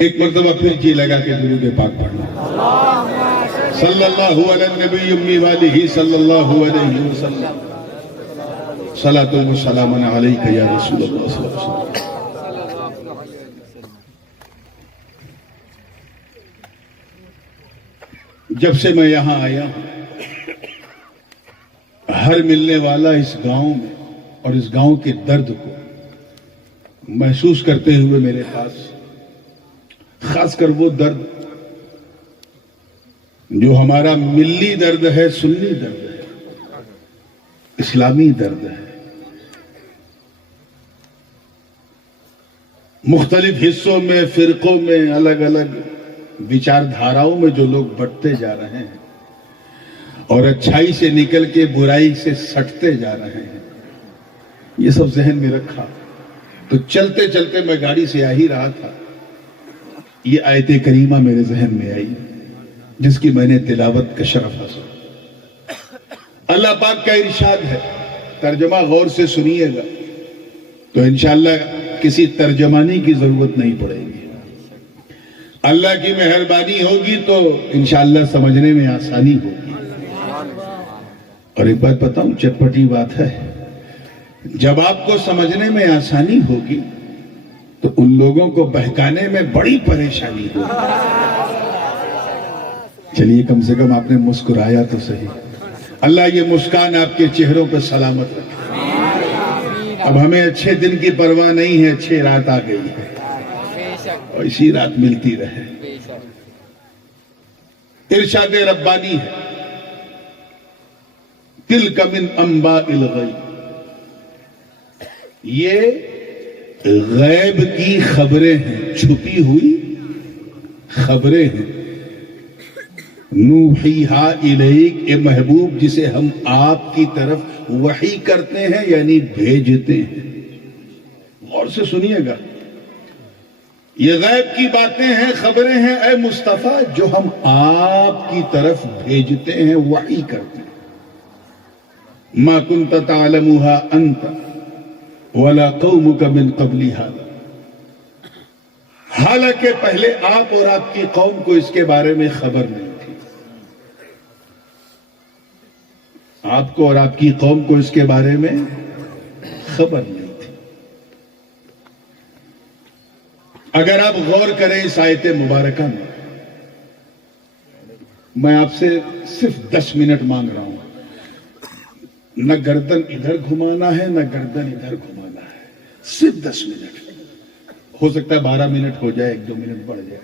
ایک مرتبہ پھر جی لگا کے درود پاک پڑھنا، صلی اللہ علی النبی امی والہ صلی اللہ علیہ وسلم، صلاۃ و سلام علیک یا رسول اللہ صلی اللہ علیہ وسلم۔ جب سے میں یہاں آیا ہوں، ہر ملنے والا اس گاؤں میں اور اس گاؤں کے درد کو محسوس کرتے ہوئے میرے پاس، خاص کر وہ درد جو ہمارا ملی درد ہے، سنی درد ہے، اسلامی درد ہے، مختلف حصوں میں، فرقوں میں، الگ الگ وچار دھاراؤں میں جو لوگ بٹتے جا رہے ہیں اور اچھائی سے نکل کے برائی سے سٹتے جا رہے ہیں، یہ سب ذہن میں رکھا تو چلتے چلتے میں گاڑی سے آ ہی رہا تھا، یہ آیت کریمہ میرے ذہن میں آئی جس کی میں نے تلاوت کا شرف حاصل۔ اللہ پاک کا ارشاد ہے، ترجمہ غور سے سنیے گا تو انشاءاللہ کسی ترجمانی کی ضرورت نہیں پڑے گی، اللہ کی مہربانی ہوگی تو انشاءاللہ سمجھنے میں آسانی ہوگی۔ اور ایک بات بتاؤں، چٹپٹی بات ہے، جب آپ کو سمجھنے میں آسانی ہوگی تو ان لوگوں کو بہکانے میں بڑی پریشانی ہوگی۔ چلیے کم سے کم آپ نے مسکرایا تو صحیح، اللہ یہ مسکان آپ کے چہروں پہ سلامت رکھے۔ اب ہمیں اچھے دن کی پرواہ نہیں ہے، اچھی رات آ گئی ہے اور اسی رات ملتی رہے۔ ارشاد ربانی ہے، تلک من انباء الغیب، یہ غیب کی خبریں ہیں، چھپی ہوئی خبریں ہیں، نوحیہا الیک، اے محبوب جسے ہم آپ کی طرف وحی کرتے ہیں یعنی بھیجتے ہیں۔ غور سے سنیے گا، یہ غیب کی باتیں ہیں، خبریں ہیں اے مصطفیٰ جو ہم آپ کی طرف بھیجتے ہیں، وحی کرتے ہیں۔ ما کنت تعلمها انت ولا قومك من قبل هذا، حالانکہ پہلے آپ اور آپ کی قوم کو اس کے بارے میں خبر نہیں تھی، آپ کو اور آپ کی قوم کو اس کے بارے میں خبر نہیں تھی۔ اگر آپ غور کریں اس آیت مبارکہ میں آپ سے صرف 10 منٹ مانگ رہا ہوں، نہ گردن ادھر گھمانا ہے نہ گردن ادھر گھمانا ہے، صرف 10 منٹ، ہو سکتا ہے 12 منٹ ہو جائے، 1-2 منٹ بڑھ جائے،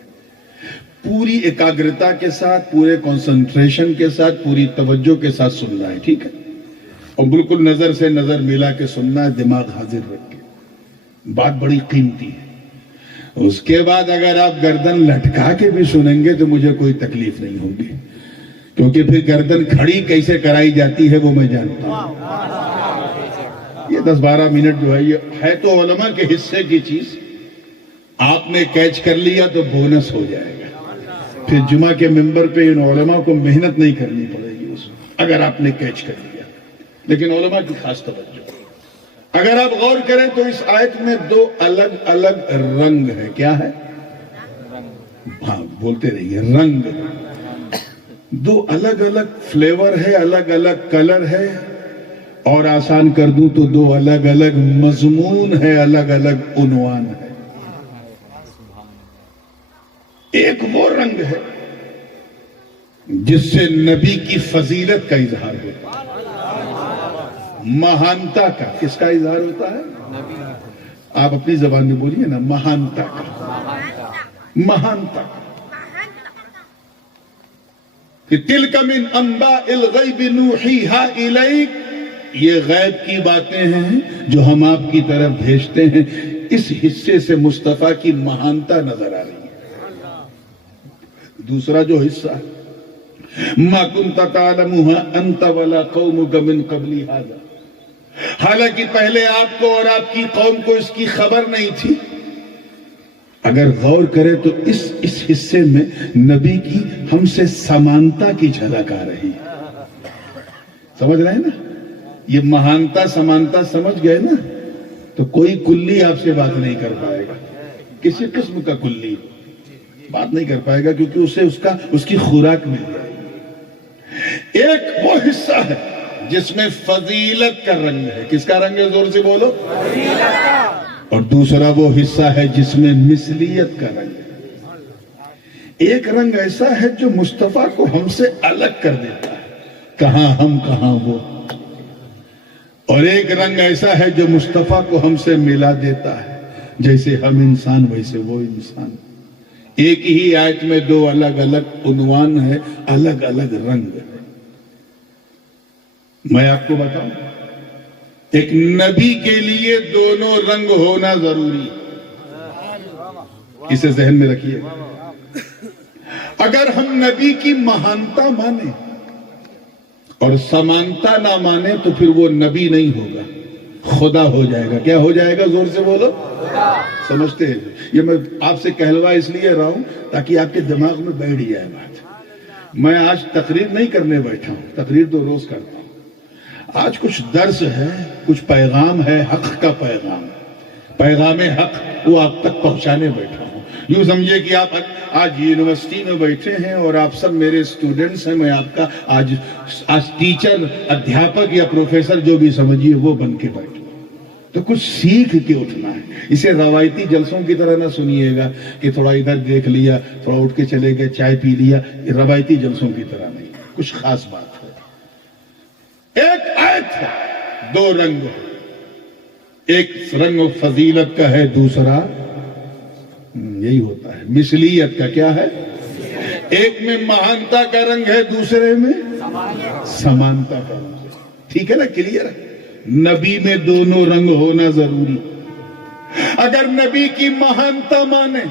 پوری ایکاگرتا کے ساتھ، پورے کنسنٹریشن کے ساتھ، پوری توجہ کے ساتھ سننا ہے، ٹھیک ہے؟ اور بالکل نظر سے نظر ملا کے سننا ہے، دماغ حاضر رکھ کے، بات بڑی قیمتی ہے۔ اس کے بعد اگر آپ گردن لٹکا کے بھی سنیں گے تو مجھے کوئی تکلیف نہیں ہوگی، کیونکہ پھر گردن کھڑی کیسے کرائی جاتی ہے وہ میں جانتا ہوں۔ یہ 10-12 منٹ جو ہے یہ ہے تو علماء کے حصے کی چیز، آپ نے کیچ کر لیا تو بونس ہو جائے گا، پھر جمعہ کے ممبر پہ ان علماء کو محنت نہیں کرنی پڑے گی اس میں، اگر آپ نے کیچ کر لیا۔ لیکن علماء کی خاص توجہ، اگر آپ غور کریں تو اس آیت میں 2 الگ الگ رنگ ہے، کیا ہے؟ ہاں بولتے رہیے، رنگ، 2 الگ الگ فلیور ہے، الگ الگ کلر ہے، اور آسان کر دوں تو 2 الگ الگ مضمون ہے، الگ الگ عنوان ہے۔ ایک وہ رنگ ہے جس سے نبی کی فضیلت کا اظہار ہوتا ہے، مہانتا کا، کس کا اظہار ہوتا ہے؟ آپ اپنی زبان میں بولیے نا، مہانتا کا، مہانتا کا۔ تلک من انباء الغیب نوحیہا الیک، یہ غیب کی باتیں ہیں جو ہم آپ کی طرف بھیجتے ہیں۔ اس حصے سے مصطفیٰ کی مہانتا نظر آ رہی ہے۔ دوسرا جو حصہ ہے، ما کنت تعلمها انت ولا قومك من قبل هذا، حالانکہ پہلے آپ کو اور آپ کی قوم کو اس کی خبر نہیں تھی۔ اگر غور کرے تو اس حصے میں نبی کی ہم سے سمانتا کی جھلک آ رہی ہے، سمجھ رہے ہیں نا؟ یہ مہانتا سمانتا سمجھ گئے نا؟ تو کوئی کلی آپ سے بات نہیں کر پائے گا، کسی قسم کا کلی، بات نہیں کر پائے گا کیونکہ اسے اس کی خوراک مل جائے گی۔ ایک وہ حصہ ہے جس میں فضیلت کا رنگ ہے، کس کا رنگ ہے؟ زور سے بولو۔ اور دوسرا وہ حصہ ہے جس میں مثلیت کا رنگ ہے۔ ایک رنگ ایسا ہے جو مصطفیٰ کو ہم سے الگ کر دیتا ہے، کہاں ہم کہاں وہ، اور ایک رنگ ایسا ہے جو مصطفیٰ کو ہم سے ملا دیتا ہے، جیسے ہم انسان ویسے وہ انسان۔ ایک ہی آیت میں دو الگ الگ عنوان ہے، الگ الگ رنگ ہے۔ میں آپ کو بتاؤں، ایک نبی کے لیے دونوں رنگ ہونا ضروری ہے، اسے ذہن میں رکھیے۔ اگر ہم نبی کی مہانتا مانیں اور سمانتا نہ مانیں تو پھر وہ نبی نہیں ہوگا، خدا ہو جائے گا۔ کیا ہو جائے گا؟ زور سے بولو۔ سمجھتے ہیں؟ یہ میں آپ سے کہلوا اس لیے رہا ہوں تاکہ آپ کے دماغ میں بیٹھ جائے بات۔ میں آج تقریر نہیں کرنے بیٹھا ہوں، تقریر تو روز کرتا ہوں۔ آج کچھ درس ہے، کچھ پیغام ہے، حق کا پیغام ہے، پیغام حق، وہ آپ تک پہنچانے بیٹھا ہوں۔ یوں سمجھے کہ آپ آج یونیورسٹی میں بیٹھے ہیں اور آپ سب میرے اسٹوڈنٹس ہیں، میں آپ کا آج ٹیچر، ادھیاپک یا پروفیسر جو بھی سمجھیے وہ بن کے بیٹھا ہوں۔ تو کچھ سیکھ کے اٹھنا ہے۔ اسے روایتی جلسوں کی طرح نہ سنیے گا کہ تھوڑا ادھر دیکھ لیا، تھوڑا اٹھ کے چلے گئے، چائے پی لیا، یہ روایتی جلسوں کی طرح نہیں، کچھ خاص بات ہے۔ ایک آیت ہے، دو رنگ ہے، ایک رنگ فضیلت کا ہے، دوسرا یہی ہوتا ہے مثلیت کا۔ کیا ہے؟ ایک میں مہانتا کا رنگ ہے، دوسرے میں سمانتا کا رنگ ہے۔ ٹھیک ہے نا؟ کلیئر ہے؟ نبی میں دونوں رنگ ہونا ضروری۔ اگر نبی کی مہانتا مانے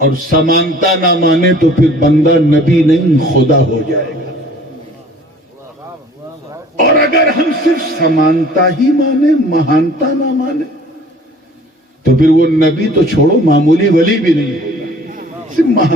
اور سمانتا نہ مانے تو پھر بندہ نبی نہیں، خدا ہو جائے گا۔ اور اگر ہم صرف سمانتا ہی مانے، مہانتا نہ مانے تو پھر وہ نبی تو چھوڑو، معمولی ولی بھی نہیں ہوگا۔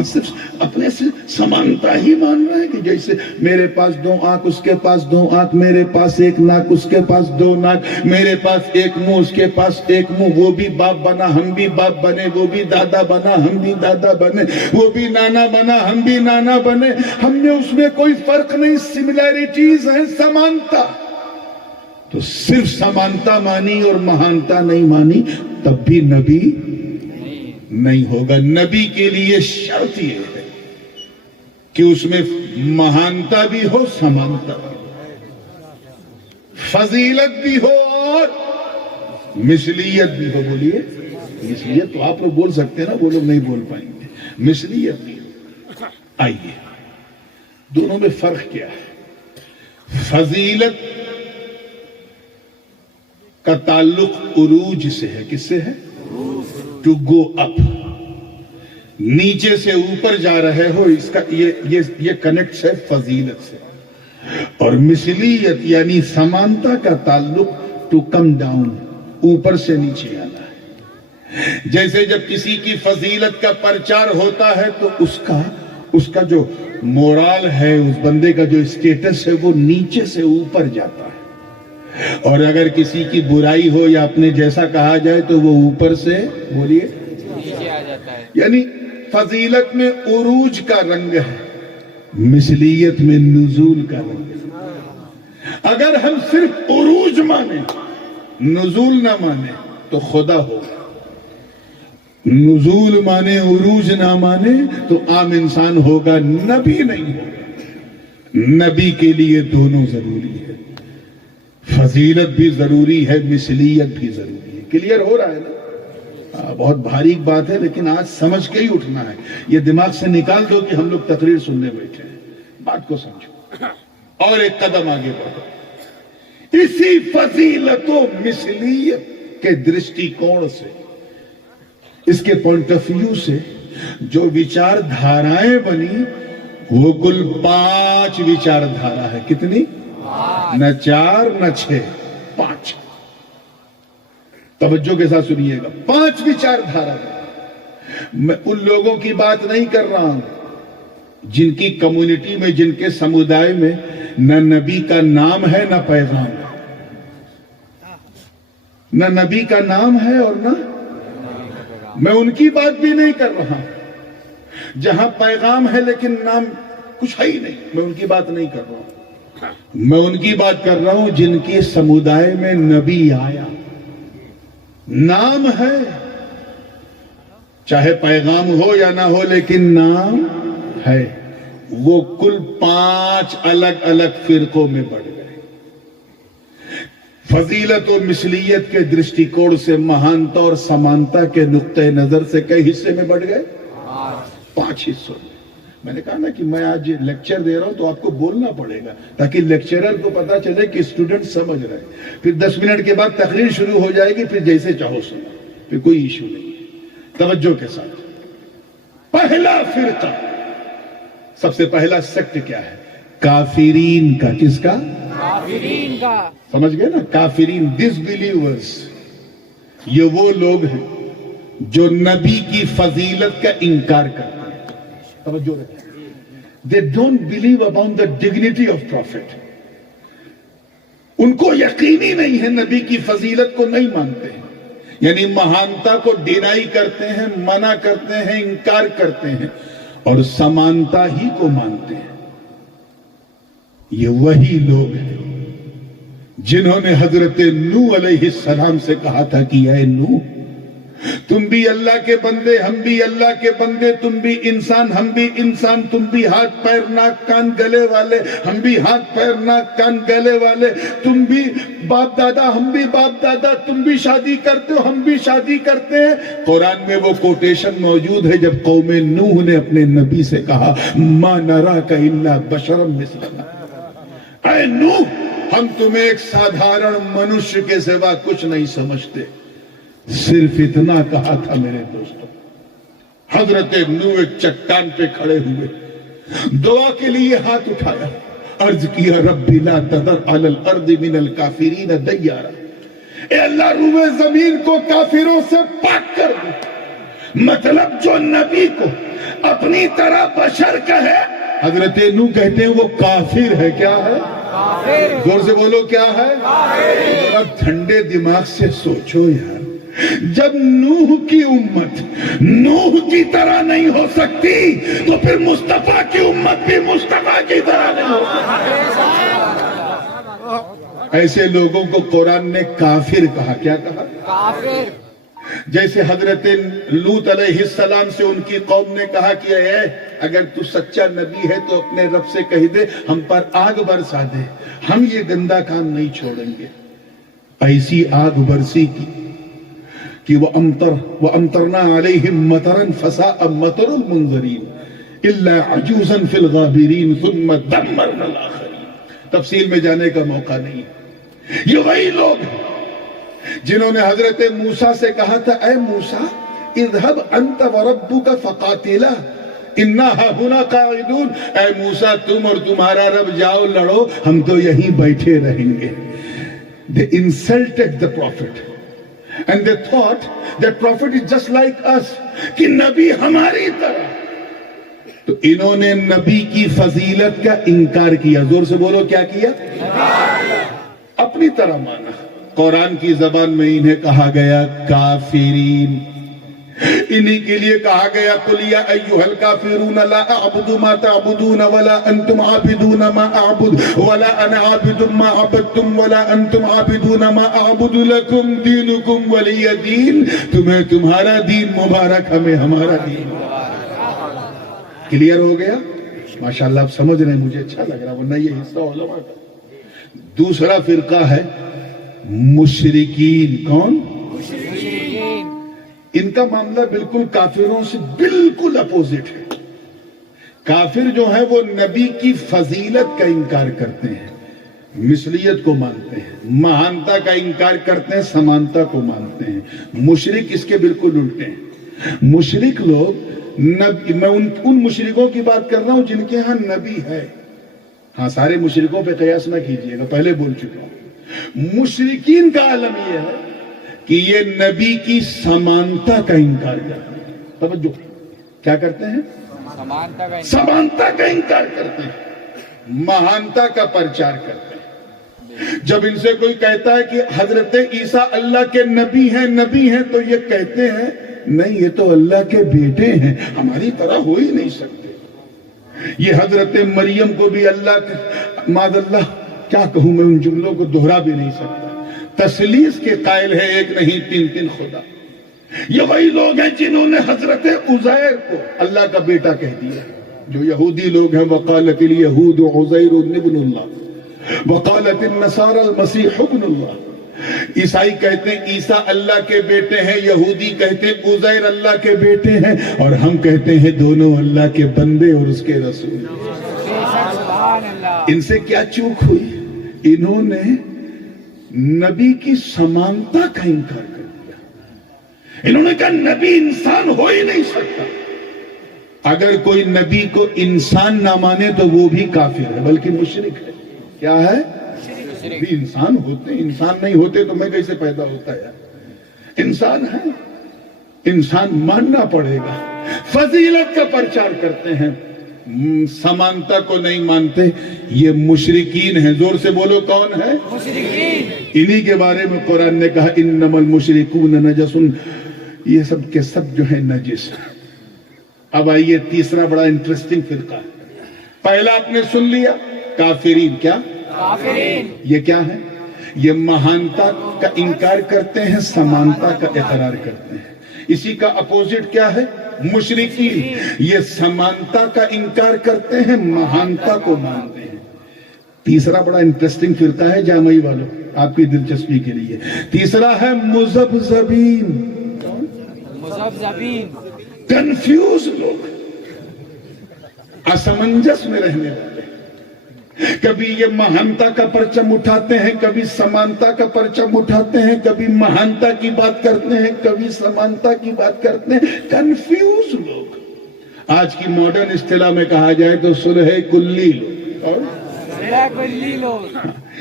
صرف اپنے سے سمانتا ہی مان رہا ہے کہ جیسے میرے پاس دو آنکھ، اس کے پاس دو آنکھ، میرے پاس ایک ناک، اس کے پاس دو ناک، میرے پاس ایک منہ، اس کے پاس ایک منہ، وہ بھی باپ بنا ہم بھی باپ بنے، وہ بھی دادا بنا ہم بھی دادا بنے، وہ بھی نانا بنا ہم بھی نانا بنے، ہم نے اس میں کوئی فرق نہیں، سملیرٹیز ہیں، سمانتا۔ تو صرف سمانتا مانی اور مہانتا نہیں مانی تب بھی نبی نہیں ہوگا۔ نبی کے لیے شرط یہ ہے کہ اس میں مہانتا بھی ہو، سمانتا بھی ہو، فضیلت بھی ہو اور مثلیت بھی ہو۔ بولیے مثلیت تو آپ لوگ بول سکتے ہیں نا، وہ لوگ نہیں بول پائیں گے۔ مثلیت بھی ہو۔ آئیے، دونوں میں فرق کیا ہے؟ فضیلت کا تعلق عروج سے ہے۔ کس سے ہے؟ ٹو گو اپ، نیچے سے اوپر جا رہے ہو، اس کا یہ کنیکٹ ہے فضیلت سے۔ اور مثلیت یعنی سمانتا کا تعلق ٹو کم ڈاؤن، اوپر سے نیچے آنا ہے۔ جیسے جب کسی کی فضیلت کا پرچار ہوتا ہے تو اس کا جو مورال ہے، اس بندے کا جو اسٹیٹس ہے، وہ نیچے سے اوپر جاتا ہے۔ اور اگر کسی کی برائی ہو یا اپنے جیسا کہا جائے تو وہ اوپر سے، بولیے، نیچے آ جاتا ہے۔ یعنی فضیلت میں عروج کا رنگ ہے، مثلیت میں نزول کا رنگ ہے۔ اگر ہم صرف عروج مانیں، نزول نہ مانیں تو خدا ہوگا، نزول مانے عروج نہ مانے تو عام انسان ہوگا، نبی نہیں ہوگا۔ نبی کے لیے دونوں ضروری ہے، فضیلت بھی ضروری ہے، مثلیت بھی ضروری ہے۔ کلیئر ہو رہا ہے نا؟ بہت بھاری بات ہے لیکن آج سمجھ کے ہی اٹھنا ہے۔ یہ دماغ سے نکال دو کہ ہم لوگ تقریر سننے بیٹھے ہیں، بات کو سمجھو اور ایک قدم آگے بڑھو۔ اسی فضیلت و مثلیت کے درشٹی کون سے، اس کے پوائنٹ آف ویو سے جو وچار دھارائیں بنی وہ کل 5 وچار دھارا ہے۔ کتنی؟ نہ 4 نہ 6، 5۔ توجہ کے ساتھ سنیے گا، 5 وچار دھارا ہے۔ میں ان لوگوں کی بات نہیں کر رہا ہوں جن کی کمیونٹی میں، جن کے سمودائے میں نہ نبی کا نام ہے نہ پیغام ہے، نہ نبی کا نام ہے اور نہ، میں ان کی بات بھی نہیں کر رہا ہوں۔ جہاں پیغام ہے لیکن نام کچھ ہے ہی نہیں، میں ان کی بات نہیں کر رہا ہوں، میں ان کی بات کر رہا ہوں جن کی سمودائے میں نبی آیا، نام ہے، چاہے پیغام ہو یا نہ ہو لیکن نام ہے۔ وہ کل 5 الگ الگ فرقوں میں بڑھ گئے۔ فضیلت و مثلیت کے درشٹی کوڑ سے، مہانتا اور سمانتا کے نقطۂ نظر سے کئی حصے میں بڑھ گئے؟ 5 حصوں میں۔ میں نے کہا نا کہ میں آج لیکچر دے رہا ہوں تو آپ کو بولنا پڑے گا تاکہ لیکچرر کو پتا چلے کہ اسٹوڈنٹ سمجھ رہے ہیں۔ پھر 10 منٹ کے بعد تقریر شروع ہو جائے گی، پھر جیسے چاہو سنو، پھر کوئی ایشو نہیں ہے۔ توجہ کے ساتھ، پہلا فرقہ، سب سے پہلا سیکٹ کیا ہے؟ کافرین کا۔ کس کا؟ کافرین کا۔ سمجھ گئے نا؟ کافرین، ڈس بلیورز، یہ وہ لوگ ہیں جو نبی کی فضیلت کا انکار کرتے ہیں۔ توجہ رکھیں، they don't believe upon the dignity of prophet۔ ان کو یقینی نہیں ہے، نبی کی فضیلت کو نہیں مانتے ہیں، یعنی مہانتا کو ڈینائی کرتے ہیں، منع کرتے ہیں، انکار کرتے ہیں، اور سمانتا ہی کو مانتے ہیں۔ یہ وہی لوگ ہیں جنہوں نے حضرت نوح علیہ السلام سے کہا تھا کہ اے نوح، تم بھی اللہ کے بندے، ہم بھی اللہ کے بندے، تم بھی انسان، ہم بھی انسان، تم بھی ہاتھ پیر ناک کان گلے والے، ہم بھی ہاتھ پیر ناک کان گلے والے، تم بھی باپ دادا، ہم بھی باپ دادا، تم بھی شادی کرتے ہو، ہم بھی شادی کرتے ہیں۔ قرآن میں وہ کوٹیشن موجود ہے جب قوم نوح نے اپنے نبی سے کہا ما نراک الا بشرا مثلنا، اے نوح ہم تمہیں ایک سادھارن منشیہ کے سوا کچھ نہیں سمجھتے۔ صرف اتنا کہا تھا میرے دوستوں۔ حضرت نوح ایک چٹان پہ کھڑے ہوئے، دعا کے لیے ہاتھ اٹھایا، عرض کیا ربی لا تذر علی الارض من الکافرین دیارا، اے اللہ روئے زمین کو کافروں سے پاک کر دے۔ مطلب جو نبی کو اپنی طرح بشر کہے، حضرت نوح کہتے ہیں وہ کافر ہے۔ کیا ہے؟ زور سے بولو، کیا ہے؟ اب ٹھنڈے دماغ سے سوچو یار، جب نوح کی امت نوح کی طرح نہیں ہو سکتی تو پھر مصطفیٰ کی امت بھی مصطفیٰ کی طرح نہیں ہو سکتی۔ ایسے لوگوں کو قرآن نے کافر کہا۔ کیا کہا؟ کافر۔ جیسے حضرت لوط علیہ السلام سے ان کی قوم نے کہا کہ اے اگر تو سچا نبی ہے تو اپنے رب سے کہہ دے ہم پر آگ برسا دے، ہم یہ گندا کام نہیں چھوڑیں گے۔ ایسی آگ برسی کی کہ وَأَمْطَرْنَا عَلَيْهِمْ مَطَرًا فَسَاءَ مَطَرُ الْمُنذَرِينَ إِلَّا عَجُوزًا فِي الْغَابِرِينَ ثُمَّ دَمَّرْنَا الْآخَرِينَ۔ تفصیل میں جانے کا موقع نہیں۔ یہ وہی لوگ ہیں جنہوں نے حضرت موسیٰ سے کہا تھا اے موسیٰ اذهب انت وربك فقاتلا انا هاهنا قاعدون، اے موسیٰ تم اور تمہارا رب جاؤ لڑو، ہم تو یہیں بیٹھے رہیں گے۔ They insulted the prophet and they thought that prophet is just like us، کہ نبی ہماری طرح۔ تو انہوں نے نبی کی فضیلت کا انکار کیا۔ زور سے بولو، کیا کیا؟ اپنی طرح مانا۔ قرآن کی زبان میں انہیں کہا گیا کافرین۔ انہی کے لیے کہا گیا قل یا ایھا الکافرون لا اعبد ما تعبدون ولا انتم عابدون ما اعبد ولا انا عابد ما عبدتم ولا انتم عابدون ما اعبد لکم دینکم ولی دین۔ تمہیں تمہارا دین مبارک، ہمیں ہمارا دین مبارک۔ کلیئر ہو گیا؟ ماشاءاللہ آپ سمجھ رہے ہیں، مجھے اچھا لگ رہا، ورنہ یہ حصہ علماء کا۔ دوسرا فرقہ ہے مشرکین۔ کون؟ مشرکین۔ ان کا معاملہ بالکل کافروں سے بالکل اپوزٹ ہے۔ کافر جو ہے وہ نبی کی فضیلت کا انکار کرتے ہیں، مثلیت کو مانتے ہیں، مہانتا کا انکار کرتے ہیں، سمانتا کو مانتے ہیں۔ مشرک اس کے بالکل الٹے ہیں۔ مشرک لوگ میں ان مشرکوں کی بات کر رہا ہوں جن کے ہاں نبی ہے۔ ہاں سارے مشرکوں پہ قیاس نہ کیجئے گا، پہلے بول چکا ہوں۔ مشرکین کا عالم یہ ہے کہ یہ نبی کی سمانتا کا انکار کرتے ہیں۔ توجہ، کیا کرتے ہیں؟ سمانتا کا انکار کرتے ہیں، مہانتا کا پرچار کرتے ہیں۔ جب ان سے کوئی کہتا ہے کہ حضرت عیسیٰ اللہ کے نبی ہیں تو یہ کہتے ہیں نہیں یہ تو اللہ کے بیٹے ہیں، ہماری طرح ہو ہی نہیں سکتے. یہ حضرت مریم کو بھی اللہ معاذ اللہ کیا کہوں میں ان جملوں کو دہرا بھی نہیں سکتا، تثلیث کے قائل ہے، ایک نہیں تین تین خدا. یہ وہی لوگ ہیں جنہوں نے حضرت عزیر کو اللہ کا بیٹا کہہ دیا. جو یہودی لوگ ہیں وقالت الیہود عزیر ابن اللہ وقالت النصارى المسیح ابن اللہ. عیسائی کہتے ہیں عیسیٰ اللہ کے بیٹے ہیں، یہودی کہتے ہیں عزیر اللہ کے بیٹے ہیں، اور ہم کہتے ہیں دونوں اللہ کے بندے اور اس کے رسول. ان سے کیا چوک ہوئی؟ انہوں نے نبی کی سمانتا کا انکار کر دیا. انہوں نے کہا نبی انسان ہو ہی نہیں سکتا. اگر کوئی نبی کو انسان نہ مانے تو وہ بھی کافر ہے بلکہ مشرک ہے. کیا ہے؟ بھی انسان ہوتے ہیں، انسان نہیں ہوتے تو میں کیسے پیدا ہوتا ہے؟ انسان ہے، انسان ماننا پڑے گا. فضیلت کا پرچار کرتے ہیں، سمانتا کو نہیں مانتے، یہ مشرکین ہیں. زور سے بولو کون ہے؟ مشرکین. انہی کے بارے میں قرآن نے کہا انما المشرکون نجس، یہ سب کے سب جو ہے نجس. اب آئیے تیسرا بڑا انٹرسٹنگ فرقہ ہے. پہلا آپ نے سن لیا کافرین. کیا کافرین؟ یہ کیا ہے؟ یہ مہانتا کا انکار کرتے ہیں، سمانتا کا اقرار کرتے ہیں. اسی کا اپوزٹ کیا ہے؟ مشرکین. یہ سمانتا کا انکار کرتے ہیں، مہانتا کو مانتے ہیں. تیسرا بڑا انٹرسٹنگ فرقہ ہے جامعی والوں، آپ کی دلچسپی کے لیے. تیسرا ہے مذبذبین. مذبذبین کنفیوز لوگ، اسمنجس میں رہنے والے. کبھی یہ مہانتا کا پرچم اٹھاتے ہیں، کبھی سمانتا کا پرچم اٹھاتے ہیں، کبھی مہانتا کی بات کرتے ہیں، کبھی سمانتا کی بات کرتے ہیں. کنفیوز لوگ. آج کی ماڈرن اصطلاح میں کہا جائے تو سرہ کلی لوگ. اور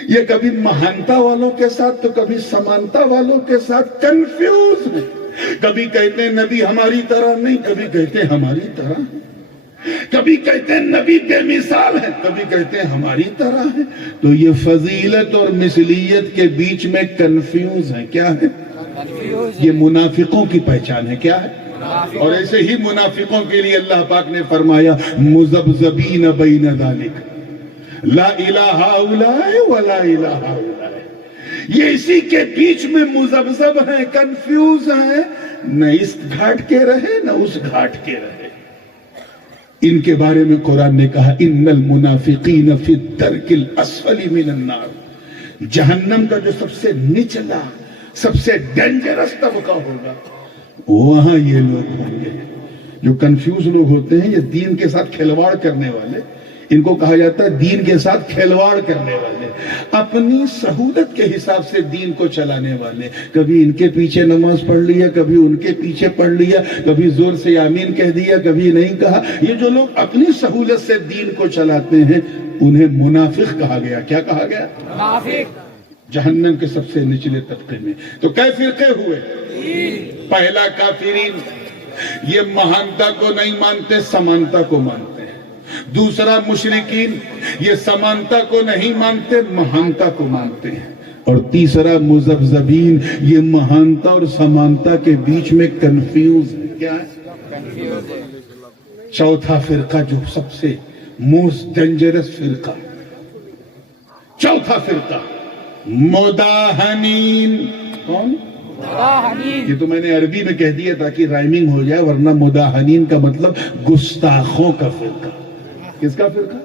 یہ کبھی مہانتا والوں کے ساتھ تو کبھی سمانتا والوں کے ساتھ کنفیوز ہیں. کبھی کہتے ہیں نبی ہماری طرح نہیں، کبھی کہتے ہیں ہماری طرح. کبھی کہتے ہیں نبی بے مثال ہے، کبھی کہتے ہیں ہماری طرح ہے. تو یہ فضیلت اور مثلیت کے بیچ میں کنفیوز ہیں. کیا ہے؟ یہ منافقوں کی پہچان ہے. کیا ہے؟ اور ایسے ہی منافقوں کے لیے اللہ پاک نے فرمایا مذبذبین بین ذالک لا الہ ہؤلاء ولا الہ ہؤلاء. یہ اسی کے بیچ میں مذبذب ہیں، کنفیوز ہیں، نہ اس گھاٹ کے رہے نہ اس گھاٹ کے رہے. ان کے بارے میں قرآن نے کہا ان المنافقین فی الدرک الاسفل من النار. جہنم کا جو سب سے نچلا، سب سے ڈینجرس طبقہ ہوگا وہاں یہ لوگ ہوں گے. جو کنفیوز لوگ ہوتے ہیں، یہ دین کے ساتھ کھلواڑ کرنے والے، ان کو کہا جاتا ہے دین کے ساتھ کھلواڑ کرنے والے، اپنی سہولت کے حساب سے دین کو چلانے والے. کبھی ان کے پیچھے نماز پڑھ لیا، کبھی ان کے پیچھے پڑھ لیا، کبھی زور سے آمین کہہ دیا، کبھی نہیں کہا. یہ جو لوگ اپنی سہولت سے دین کو چلاتے ہیں انہیں منافق کہا گیا. کیا کہا گیا؟ منافق. جہنم کے سب سے نچلے طبقے میں. تو کئی فرقے ہوئے؟ پہلا کافرین، یہ مہانتا کو نہیں مانتے، سمانتا کو مانتے. دوسرا مشرکین، یہ سمانتا کو نہیں مانتے، مہانتا کو مانتے ہیں. اور تیسرا مذبذبین، یہ مہانتا اور سمانتا کے بیچ میں کنفیوز ہے. کیا ہے؟ چوتھا فرقہ جو سب سے موسٹ ڈینجرس فرقہ، چوتھا فرقہ مداہنین. کون؟ یہ تو میں نے عربی میں کہہ دیا تاکہ رائمنگ ہو جائے، ورنہ مداہنین کا مطلب گستاخوں کا فرقہ. کس کا فرقہ؟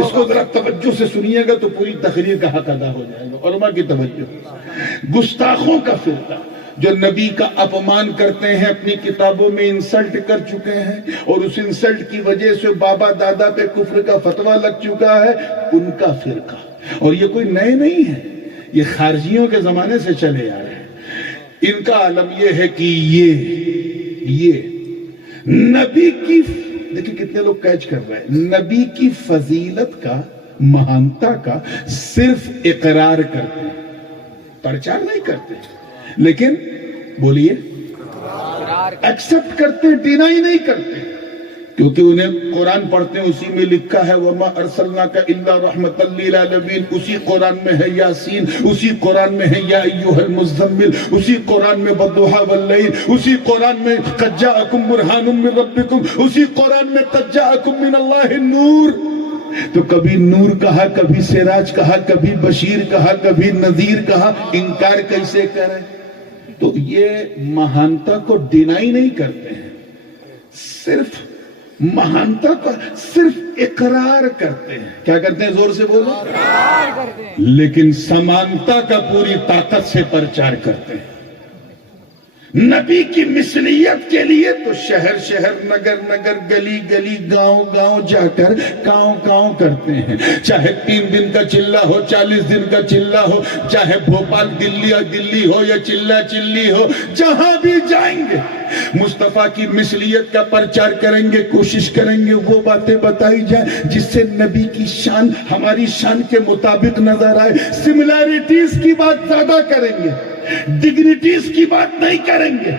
اس کو ذرا توجہ سے سنیے گا تو پوری تقریر کا حق ادا ہو جائے گا. علماء کی توجہ. گستاخوں کا فرقہ جو نبی کا اپمان کرتے ہیں، اپنی کتابوں میں انسلٹ کر چکے ہیں، اور اس انسلٹ کی وجہ سے بابا دادا پہ کفر کا فتویٰ لگ چکا ہے، ان کا فرقہ. اور یہ کوئی نئے نہیں ہے، یہ خارجیوں کے زمانے سے چلے آ رہے ہیں. ان کا عالم یہ ہے کہ یہ نبی کی، دیکھیں کتنے لوگ کیچ کر رہے ہیں، نبی کی فضیلت کا، مہانتا کا صرف اقرار کرتے ہیں، پرچار نہیں کرتے، لیکن بولیے ایکسپٹ کرتے، ڈینائی نہیں کرتے. کیونکہ انہیں قرآن پڑھتے ہیں اسی میں لکھا ہے وَمَا أَرْسَلْنَاكَ إِلَّا رَحْمَةً لِّلْعَالَمِينَ، اسی قرآن میں ہے یاسین، اسی قرآن میں ہے یا ایھا المزمل، اسی قرآن میں وَالضُّحَىٰ وَاللَّيْلِ، اسی قرآن میں قَدْ جَاءَكُم بُرْهَانٌ مِّن رَّبِّكُمْ، اسی قرآن میں قَدْ جَاءَكُم مِّنَ اللَّهِ النُّورُ۔ تو کبھی نور کہا، کبھی سراج کہا، کبھی بشیر کہا، کبھی نذیر کہا، انکار کیسے کریں؟ تو یہ مہانتا کو ڈینائی نہیں کرتے ہیں، صرف مہانتا کا صرف اقرار کرتے ہیں۔ کیا کرتے ہیں؟ زور سے بولو۔ اقرار کرتے ہیں، لیکن سمانتا کا پوری طاقت سے پرچار کرتے ہیں۔ نبی کی مثلیت کے لیے تو شہر شہر، نگر نگر، گلی گلی، گاؤں گاؤں جا کر کاؤں کاؤں کرتے ہیں، چاہے 3 دن کا چلہ ہو، 40 دن کا چلہ ہو، چاہے بھوپال دلی ہو یا چلہ چلی ہو، جہاں بھی جائیں گے مصطفیٰ کی مثلیت کا پرچار کریں گے، کوشش کریں گے وہ باتیں بتائی جائیں جس سے نبی کی شان ہماری شان کے مطابق نظر آئے۔ سملیرٹیز کی بات زیادہ کریں گے، ڈگنیٹیز کی بات نہیں کریں گے۔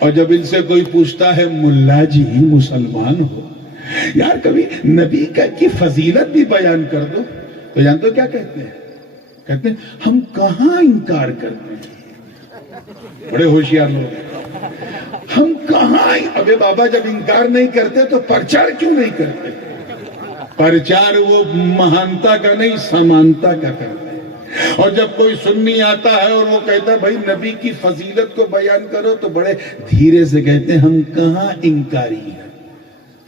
اور جب ان سے کوئی پوچھتا ہے ملا جی مسلمان ہو، یار کبھی نبی کی فضیلت بھی بیان کر دو، تو جانتے ہو کیا کہتے ہیں؟ کہتے ہیں ہم کہاں انکار کرتے ہیں۔ بڑے ہوشیار لوگ ہیں۔ ہم کہاں، ابے بابا جب انکار نہیں کرتے تو پرچار کیوں نہیں کرتے؟ پرچار وہ مہانتا کا نہیں، سمانتا کا کرتے ہیں۔ اور جب کوئی سنی آتا ہے اور وہ کہتا ہے بھائی نبی کی فضیلت کو بیان کرو، تو بڑے دھیرے سے کہتے ہیں ہم کہاں انکاری ہیں،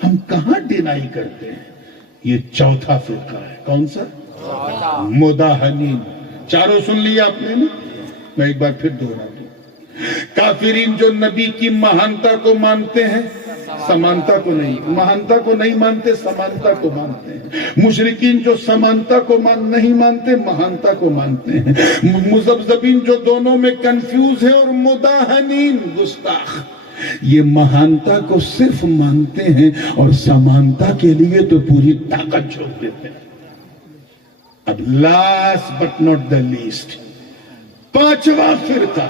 ہم کہاں ڈینائی کرتے ہیں۔ یہ چوتھا فرقہ ہے۔ کون سا؟ مداحنین۔ چاروں سن لیا آپ نے نا؟ میں ایک بار پھر دوہرا دوں۔ کافرین جو نبی کی مہانتا کو مانتے ہیں، سمانتا کو نہیں، مہانتا کو نہیں مانتے، سمانتا کو مانتے ہیں۔ مشرکین جو سمانتا کو نہیں مانتے، مہانتا کو مانتے ہیں۔ مذبذبین جو دونوں میں کنفیوز ہیں، اور مداحنین گستاخ یہ مہانتا کو صرف مانتے ہیں اور سمانتا کے لیے تو پوری طاقت چھوڑ دیتے ہیں۔ اب last but not the least, 5واں فرقہ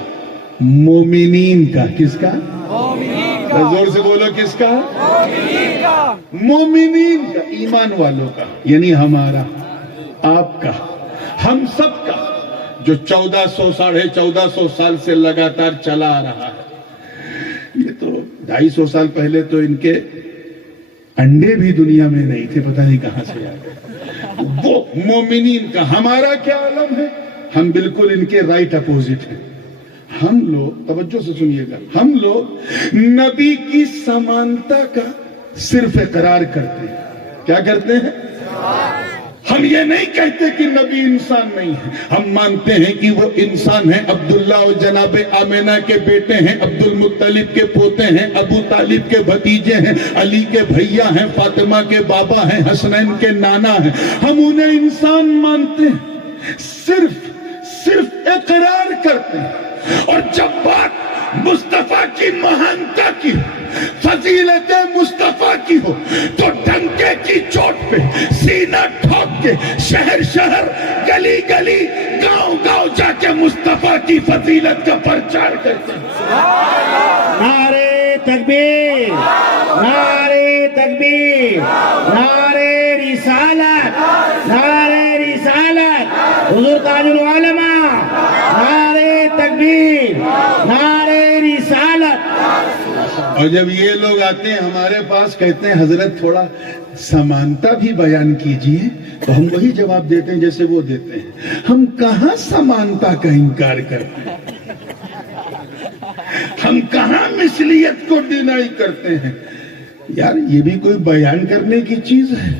مومنین کا۔ کس کا؟ مومنین کا۔ زور سے بولو، کس کا؟ مومنین کا۔ مومنین کا، ایمان والوں کا، یعنی ہمارا، آپ کا، ہم سب کا، جو 1400 ساڑھے 1400 سال سے لگاتار چلا آ رہا ہے۔ یہ تو 250 سال پہلے تو ان کے انڈے بھی دنیا میں نہیں تھے، پتہ نہیں کہاں سے آ گئے۔ وہ مومنین کا، ہمارا کیا عالم ہے؟ ہم بالکل ان کے رائٹ اپوزٹ ہیں۔ ہم لوگ، توجہ سے سنیے گا، ہم لوگ نبی کی سمانتا کا صرف اقرار کرتے ہیں۔ کیا کرتے ہیں؟ ہم یہ نہیں کہتے کہ نبی انسان نہیں ہے، ہم مانتے ہیں کہ وہ انسان ہیں، عبداللہ اور جناب آمنہ کے بیٹے ہیں، عبد المطلب کے پوتے ہیں، ابو طالب کے بھتیجے ہیں، علی کے بھیا ہیں، فاطمہ کے بابا ہیں، حسنین کے نانا ہیں۔ ہم انہیں انسان مانتے ہیں، صرف اقرار کرتے ہیں۔ اور جب بات مصطفیٰ کی مہانتا کی، فضیلت مصطفیٰ کی ہو، تو ڈنکے کی چوٹ پہ سینہ ٹھوک کے شہر شہر، گلی گلی، گاؤں گاؤں جا کے مصطفیٰ کی فضیلت کا پرچار کرتے ہیں۔ نعرے تکبیر، نعرے تکبیر، نعرے رسالت، نعرے رسالت، حضور تاج العلماء، نعرے تکبیر، نعرے رسالت۔ اور جب یہ لوگ آتے ہیں ہمارے پاس، کہتے ہیں حضرت تھوڑا سمانتا بھی بیان کیجئے، تو ہم وہی جواب دیتے ہیں جیسے وہ دیتے ہیں۔ ہم کہاں سمانتا کا انکار کرتے ہیں؟ ہم کہاں مثلیت کو ڈینائی کرتے ہیں؟ یار یہ بھی کوئی بیان کرنے کی چیز ہے؟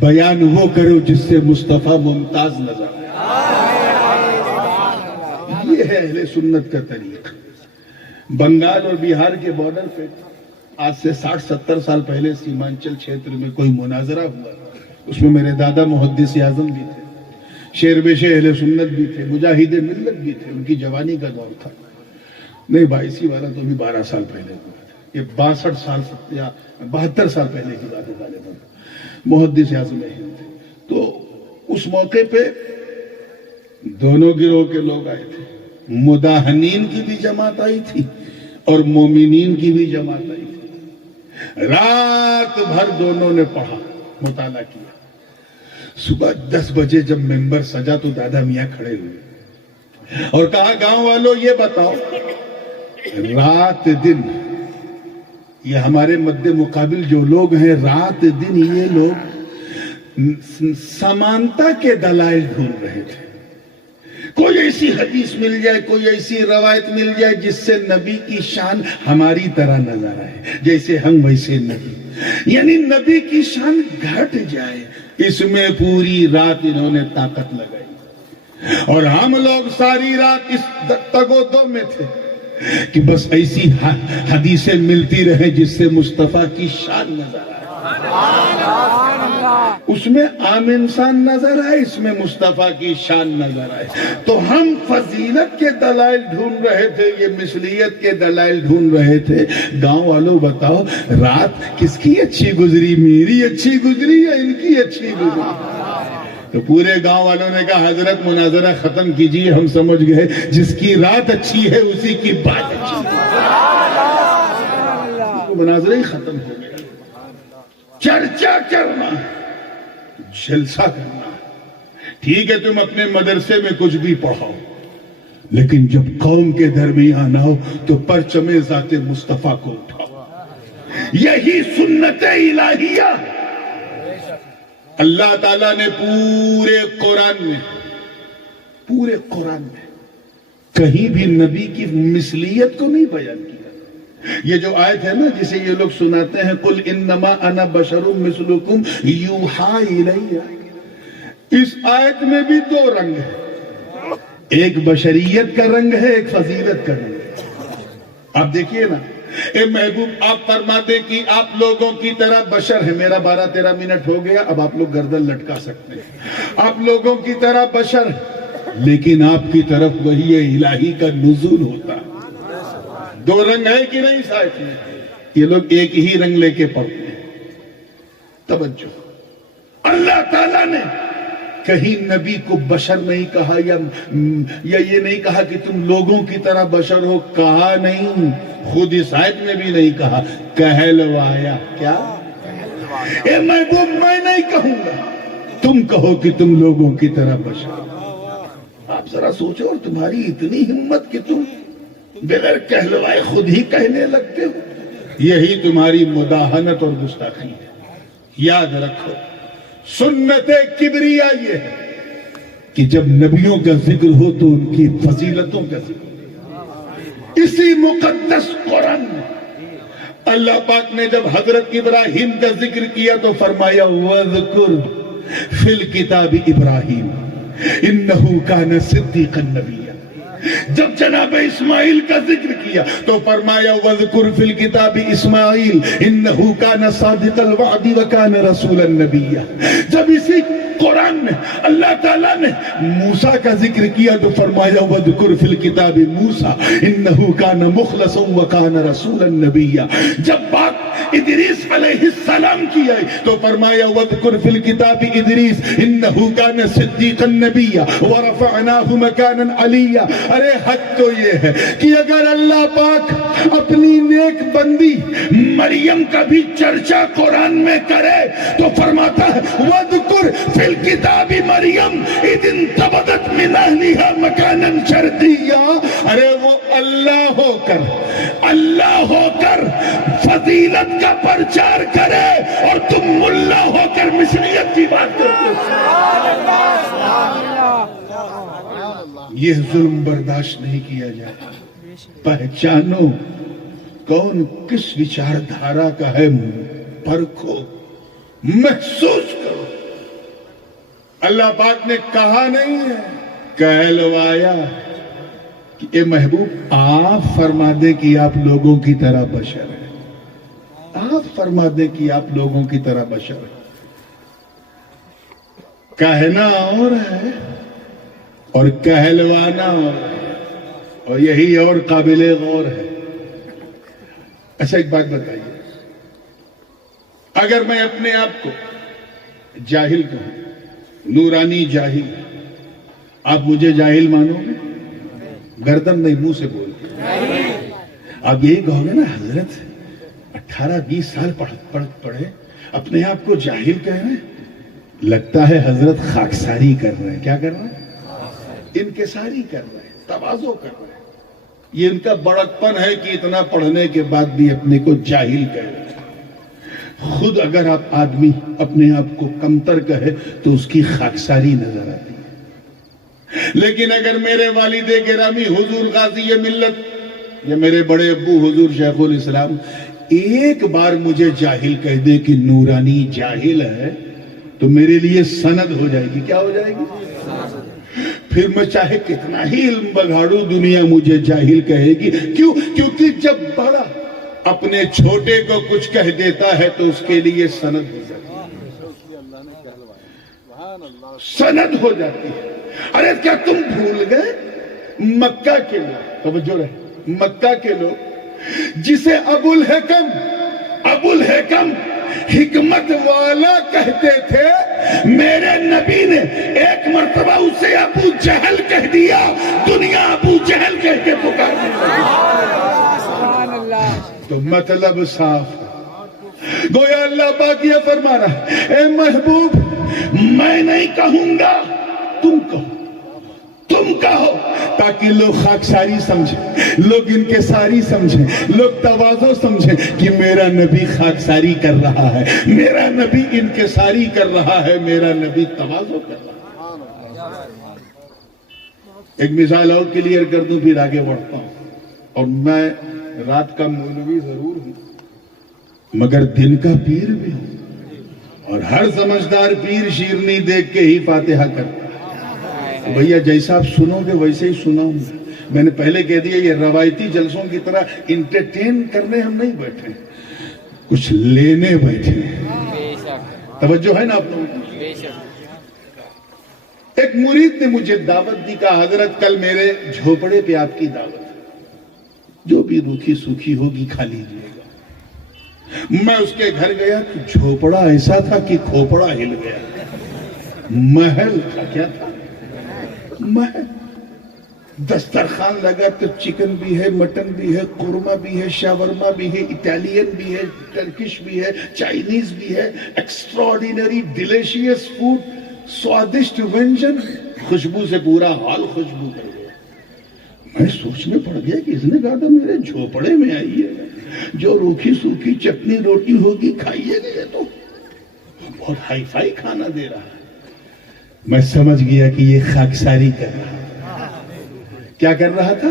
بیان وہ کرو جس سے مصطفیٰ ممتاز نظر آئے۔ یہ ہے اہل سنت کا طریقہ۔ بنگال اور بہار کے بارڈر پہ آج سے 60-70 سال پہلے سیمانچل چھیتر میں کوئی مناظرہ ہوا، اس میں میرے دادا محدث اعظم بھی تھے، شیر بے شیر اہل سنت بھی تھے، مجاہد ملت بھی تھے، ان کی جوانی کا دور تھا۔ نہیں 22 والا تو بھی 12 سال پہلے ہوا تھا، یہ 62 سال یا 72 سال پہلے کی بات ہے غالباً، محدث اعظم ہند تھے۔ تو اس موقع پہ دونوں گروہ کے لوگ آئے تھے، مداحنین کی بھی جماعت آئی تھی اور مومنین کی بھی جماعت آئی تھی۔ رات بھر دونوں نے پڑھا، مطالعہ کیا. صبح 10 بجے جب ممبر سجا تو دادا میاں کھڑے ہوئے اور کہا گاؤں والوں یہ بتاؤ، رات دن یہ ہمارے مد مقابل جو لوگ ہیں، رات دن یہ لوگ سمانتا کے دلائل ڈھونڈ رہے تھے. کوئی ایسی حدیث مل جائے، کوئی ایسی روایت مل جائے جس سے نبی کی شان ہماری طرح نظر آئے، جیسے ہم ویسے نبی، یعنی نبی کی شان گھٹ جائے. اس میں پوری رات انہوں نے طاقت لگائی اور ہم لوگ ساری رات اس تگ و دو میں تھے کہ بس ایسی حدیثیں ملتی رہیں جس سے مصطفیٰ کی شان نظر آئے، اس میں عام انسان نظر آئے، اس میں مصطفیٰ کی شان نظر آئے. تو ہم فضیلت کے دلائل ڈھونڈ رہے تھے، یہ مثلیت کے دلائل ڈھونڈ رہے تھے. گاؤں والوں بتاؤ رات کس کی اچھی گزری، میری اچھی گزری یا ان کی اچھی گزری؟ تو پورے گاؤں والوں نے کہا حضرت مناظرہ ختم کیجیے، ہم سمجھ گئے جس کی رات اچھی ہے اسی کی بات اچھی ہے. مناظرہ ہی ختم ہو گیا. چرچا کرنا، جلسہ کرنا، ٹھیک ہے تم اپنے مدرسے میں کچھ بھی پڑھاؤ، لیکن جب قوم کے درمیان آؤ تو پرچم ذات مصطفیٰ کو اٹھاؤ. یہی سنت الہیہ. اللہ تعالیٰ نے پورے قرآن میں کہیں بھی نبی کی مثلیت کو نہیں بیان کیا. یہ جو آیت ہے نا جسے یہ لوگ سناتے ہیں قل انما انا بشر مثلکم یوحی الی، اس آیت میں بھی 2 رنگ ہیں، ایک بشریت کا رنگ ہے، ایک فضیلت کا رنگ ہے. آپ دیکھیے نا، اے محبوب آپ فرماتے کہ آپ لوگوں کی طرح بشر ہے. میرا 12-13 منٹ ہو گیا، اب آپ لوگ گردن لٹکا سکتے ہیں. آپ لوگوں کی طرح بشر، لیکن آپ کی طرف وحی الہی کا نزول ہوتا ہے. 2 رنگ ہے کہ نہیں ساتھ میں؟ یہ لوگ ایک ہی رنگ لے کے پڑھتے ہیں. توجہ، اللہ تعالیٰ نے کہیں نبی کو بشر نہیں کہا یا یہ نہیں کہا کہ تم لوگوں کی طرح بشر ہو، کہا نہیں. خود اس آیت میں بھی نہیں کہا، کہلوایا. کیا؟ اے محبوب میں نہیں کہوں گا، تم کہو کہ تم لوگوں کی طرح بشر. آپ ذرا سوچو، اور تمہاری اتنی ہمت کہ تم بغیر کہلوائے خود ہی کہنے لگتے ہو. یہی تمہاری مداحنت اور گستاخی ہے. یاد رکھو سنت کبریا یہ ہے کہ جب نبیوں کا ذکر ہو تو ان کی فضیلتوں کا ذکر ہو. اسی مقدس قرآن میں اللہ پاک نے جب حضرت ابراہیم کا ذکر کیا تو فرمایا وَذْكُرْ فِي الْكِتَابِ إِبْرَاهِيمَ إِنَّهُ كَانَ صِدِّيقًا نَبِيًّا. جب جناب اسماعیل کا ذکر کیا تو فرمایا وَذْكُرْ فِي الْكِتَابِ إِسْمَاعِيلَ إِنَّهُ كَانَ صَادِقَ الْوَعْدِ وَكَانَ رَسُولًا نَبِيًّا. جب اسی قرآن میں اللہ تعالیٰ نے موسیٰ کا ذکر کیا تو فرمایا وَذْكُرْ فِي الْكِتَابِ مُوسَىٰ إِنَّهُ كَانَ مُخْلَصًا وَكَانَ رَسُولًا نَبِيًّا. جب بات ادریس علیہ السلام کی آئی تو فرمایا وَذْكُرْ فِي الْكِتَابِ إِدْرِيسَ إِنَّهُ كَانَ صِدِّيقًا نَبِيًّا وَرَفَعْنَاهُ مَكَانًا عَلِيًّا. ارے حق تو یہ ہے کہ اگر اللہ پاک اپنی نیک بندی مریم کا بھی چرچا قرآن میں کرے تو فرماتا ہے وَذْكُرْ فِي الْكِتَابِ مَرْيَمَ إِذِ انتَبَذَتْ مِنْ أَهْلِهَا مَكَانًا شَرْقِيًّا. ارے وہ اللہ ہو کر فضیلت کا پرچار کرے اور تم ملا ہو کر مثلیت کی بات کرتے ہو. یہ ظلم برداشت نہیں کیا جائے. پہچانو کون کس وچار دھارا کا ہے، پرکھو، محسوس کرو. اللہ پاک نے کہا نہیں ہے، کہلوایا کہ اے محبوب آپ فرما دیں کہ آپ لوگوں کی طرح بشر ہیں. آپ فرما دیں کہ آپ لوگوں کی طرح بشر ہیں. کہنا اور ہے اور کہلوانا اور یہی اور قابل غور ہے. اچھا ایک بات بتائیے، اگر میں اپنے آپ کو جاہل کہوں، نورانی جاہل، آپ مجھے جاہل مانو گے؟ گردن نہیں، منہ سے بول. آپ یہی کہو گے نا حضرت 18-20 سال پڑھے اپنے آپ کو جاہل کہہ رہے ہیں. لگتا ہے حضرت خاکساری کر رہے ہیں. کیا کر رہے ہیں؟ انکساری کر رہے ہیں, تواضع کر رہے ہیں. یہ ان کا بڑکپن ہے کہ اتنا پڑھنے کے بعد بھی اپنے کو جاہل کہہ رہے ہیں. خود اگر آپ آدمی اپنے آپ کو کمتر کہے تو اس کی خاکساری نظر آتی ہے. لیکن اگر میرے والد گرامی حضور غازی ملت یا میرے بڑے ابو حضور شیخ الاسلام ایک بار مجھے جاہل کہہ دے کہ نورانی جاہل ہے تو میرے لیے سند ہو جائے گی. کیا ہو جائے گی؟ پھر میں چاہے کتنا ہی علم بگاڑوں دنیا مجھے جاہل کہے گی. کیوں؟ کیونکہ جب بڑا اپنے چھوٹے کو کچھ کہہ دیتا ہے تو اس کے لیے سند ہو جاتی ہے. سند ہو جاتی ہے. ارے کیا تم بھول گئے مکہ کے لوگ؟ توجہ رہے, مکہ کے لوگ جسے ابو الحکم حکمت والا کہتے تھے, میرے نبی نے ایک مرتبہ اسے ابو جہل کہہ دیا. دنیا ابو جہل کہہ کے پکارنے لگی. تو مطلب صاف گویا اللہ پاک یہ فرما رہا ہے, اے محبوب میں نہیں کہوں گا, تم کہو تاکہ لوگ خاکساری سمجھیں, لوگ انکساری سمجھیں, لوگ تواضع سمجھیں کہ میرا نبی خاکساری کر رہا ہے, میرا نبی انکساری کر رہا ہے, میرا نبی تواضع کر رہا ہے. ایک مثال اور کلیئر کر دوں پھر آگے بڑھتا ہوں. اور میں رات کا مولوی ضرور ہوں مگر دن کا پیر بھی ہوں, اور ہر سمجھدار پیر شیرنی دیکھ کے ہی فاتحہ کرتا ہے. بھیا جیسا آپ سنو گے ویسے ہی سناؤں گا. میں نے پہلے کہہ دیا یہ روایتی جلسوں کی طرح انٹرٹین کرنے ہم نہیں بیٹھے, کچھ لینے بیٹھے. توجہ ہے نا آپ لوگوں؟ ایک مرید نے مجھے دعوت دی, کہا حضرت کل میرے جھوپڑے پہ آپ کی دعوت ہے, جو بھی روکھی سوکھی ہوگی کھا لیجیے گا. میں اس کے گھر گیا تو جھوپڑا ایسا تھا کہ کھوپڑا ہل گیا. محل تھا. کیا تھا؟ محل. دسترخوان لگا تو چکن بھی ہے, مٹن بھی ہے, قورمہ بھی ہے, شاورما بھی ہے, اٹالین بھی ہے, ٹرکش بھی ہے, چائنیز بھی ہے. ایکسٹراڈینری ڈیلیشیس فوڈ, سوادشٹ ونجن, خوشبو سے پورا حال خوشبو کر گیا. میں سوچنے پڑ گیا کہ اس نے کہا تھا میرے جھوپڑے میں آئیے, جو روکھی سوکھی چٹنی روٹی ہوگی کھائیے گا. یہ تو بہت ہائی فائی کھانا دے رہا ہے. میں سمجھ گیا کہ یہ خاکساری کر رہا ہے. کیا کر رہا تھا؟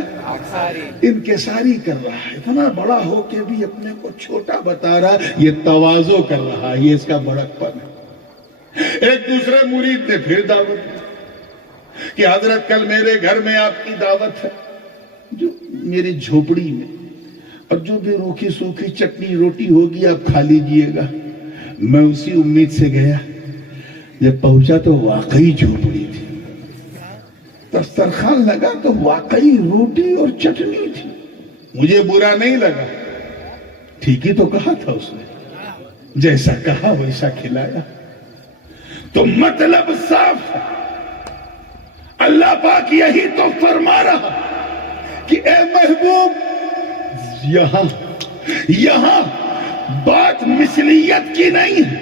انکساری کر رہا ہے. اتنا بڑا ہو کے بھی اپنے کو چھوٹا بتا رہا, یہ تواضع کر رہا ہے, یہ اس کا بڑکپن ہے. ایک دوسرے مرید نے پھر دعوت دی کہ حضرت کل میرے گھر میں آپ کی دعوت ہے, جو میری جھوپڑی میں, اور جو بھی روکھی سوکھی چٹنی روٹی ہوگی آپ کھا لیجئے گا. میں اسی امید سے گیا, جب پہنچا تو واقعی جھوپڑی تھی. دسترخوان لگا تو واقعی روٹی اور چٹنی تھی. مجھے برا نہیں لگا, ٹھیک ہی تو کہا تھا اس نے, جیسا کہا ویسا کھلایا. تو مطلب صاف ہے. اللہ پاک یہی تو فرما رہا کہ اے محبوب یہاں بات مثلیت کی نہیں ہے,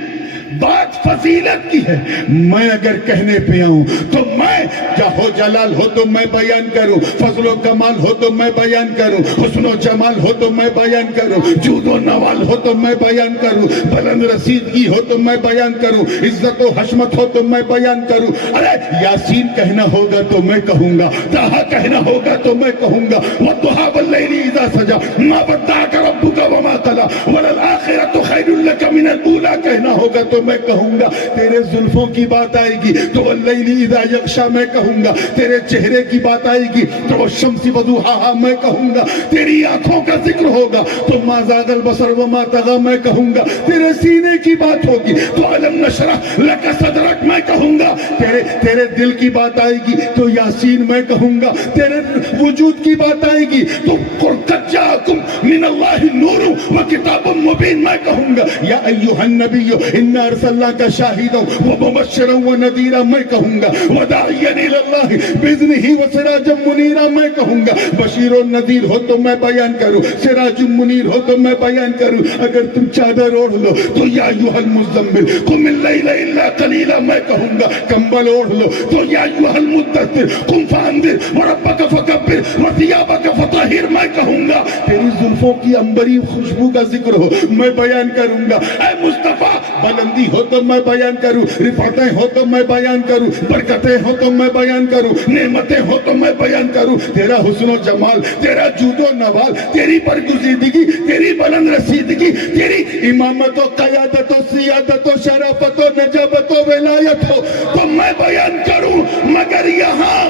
بات فضیلت کی ہے. میں اگر کہنے پہ آؤں تو میں جاہو جلال ہو تو میں بیان کروں, فضل و کمال ہو تو میں بیان کروں, حسن و جمال ہو تو میں بیان کروں, جود و نوال ہو تو میں بیان کروں, بلند رسیدگی ہو تو میں بیان کروں, عزت و حشمت ہو تو میں بیان کروں. ارے یاسین کہنا ہوگا تو میں کہوں گا, طٰہٰ کہنا ہوگا تو میں کہوں گا, وَالضُّحَىٰ وَاللَّيْلِ إِذَا سَجَىٰ مَا وَدَّعَكَ رَبُّكَ وَمَا قَلَىٰ وَلَلْآخِرَةُ خَيْرٌ لَكَ مِنَ الْأُولَىٰ کہنا ہوگا تو میں کہوں گا. تیرے زلفوں کی بات آئے گی تو وَاللَّيْلِ إِذَا يَغْشَىٰ میں کہوں گا. تیرے چہرے کی بات آئے گی تو وَالشَّمْسِ وَضُحَاهَا میں کہوں گا. تیری آنکھوں کا ذکر ہوگا تو مَا زَاغَ الْبَصَرُ وَمَا طَغَىٰ میں کہوں گا. تیرے سینے کی بات ہوگی تو أَلَمْ نشرح لک صدرک میں کہوں گا، تیرے دل کی بات آئے گی تو یاسین میں کہوں گا، تیرے وجود کی بات آئے گی تو قد جاءکم من اللہ نور و کتاب مبین میں کہوں گا، یا ایھا النبی انا ارسلناک شاہدا و مبشرا و نذیرا میں کہوں گا، وداعیا الی اللہ باذنہ و سراجا منیرا میں کہوں گا، بشیر و نذیر ہو تو میں بیان کروں، سراج منیر ہو تو میں بیان کروں، اگر تم چادر اوڑھ لو تو یا ایھا المزمل قم اللیل الا قلیلا میں کہوں گا، کمبل اوڑھ لو تو یا ایھا المدثر قم فانذر وربک فکبر وثیابک فطہر میں کہوں گا، تیری زلفوں کی عنبری خوشبو کا ذکر ہو میں بیان کروں گا، اے مصطفیٰ بلندی ہو تو میں بیان کروں، رفعتیں ہو تو میں بیان کروں، برکتیں ہو تو میں بیان کروں، نعمتیں ہو تو میں بیان کروں، تیرا حسن و جمال، تیرا جود و نوال، تیری برگزیدگی، تیری بلند رسیدگی، تیری امامت و قیادت و سیادت و شرافت و نجابت و ولایت ہو تو میں بیان کروں، مگر یہاں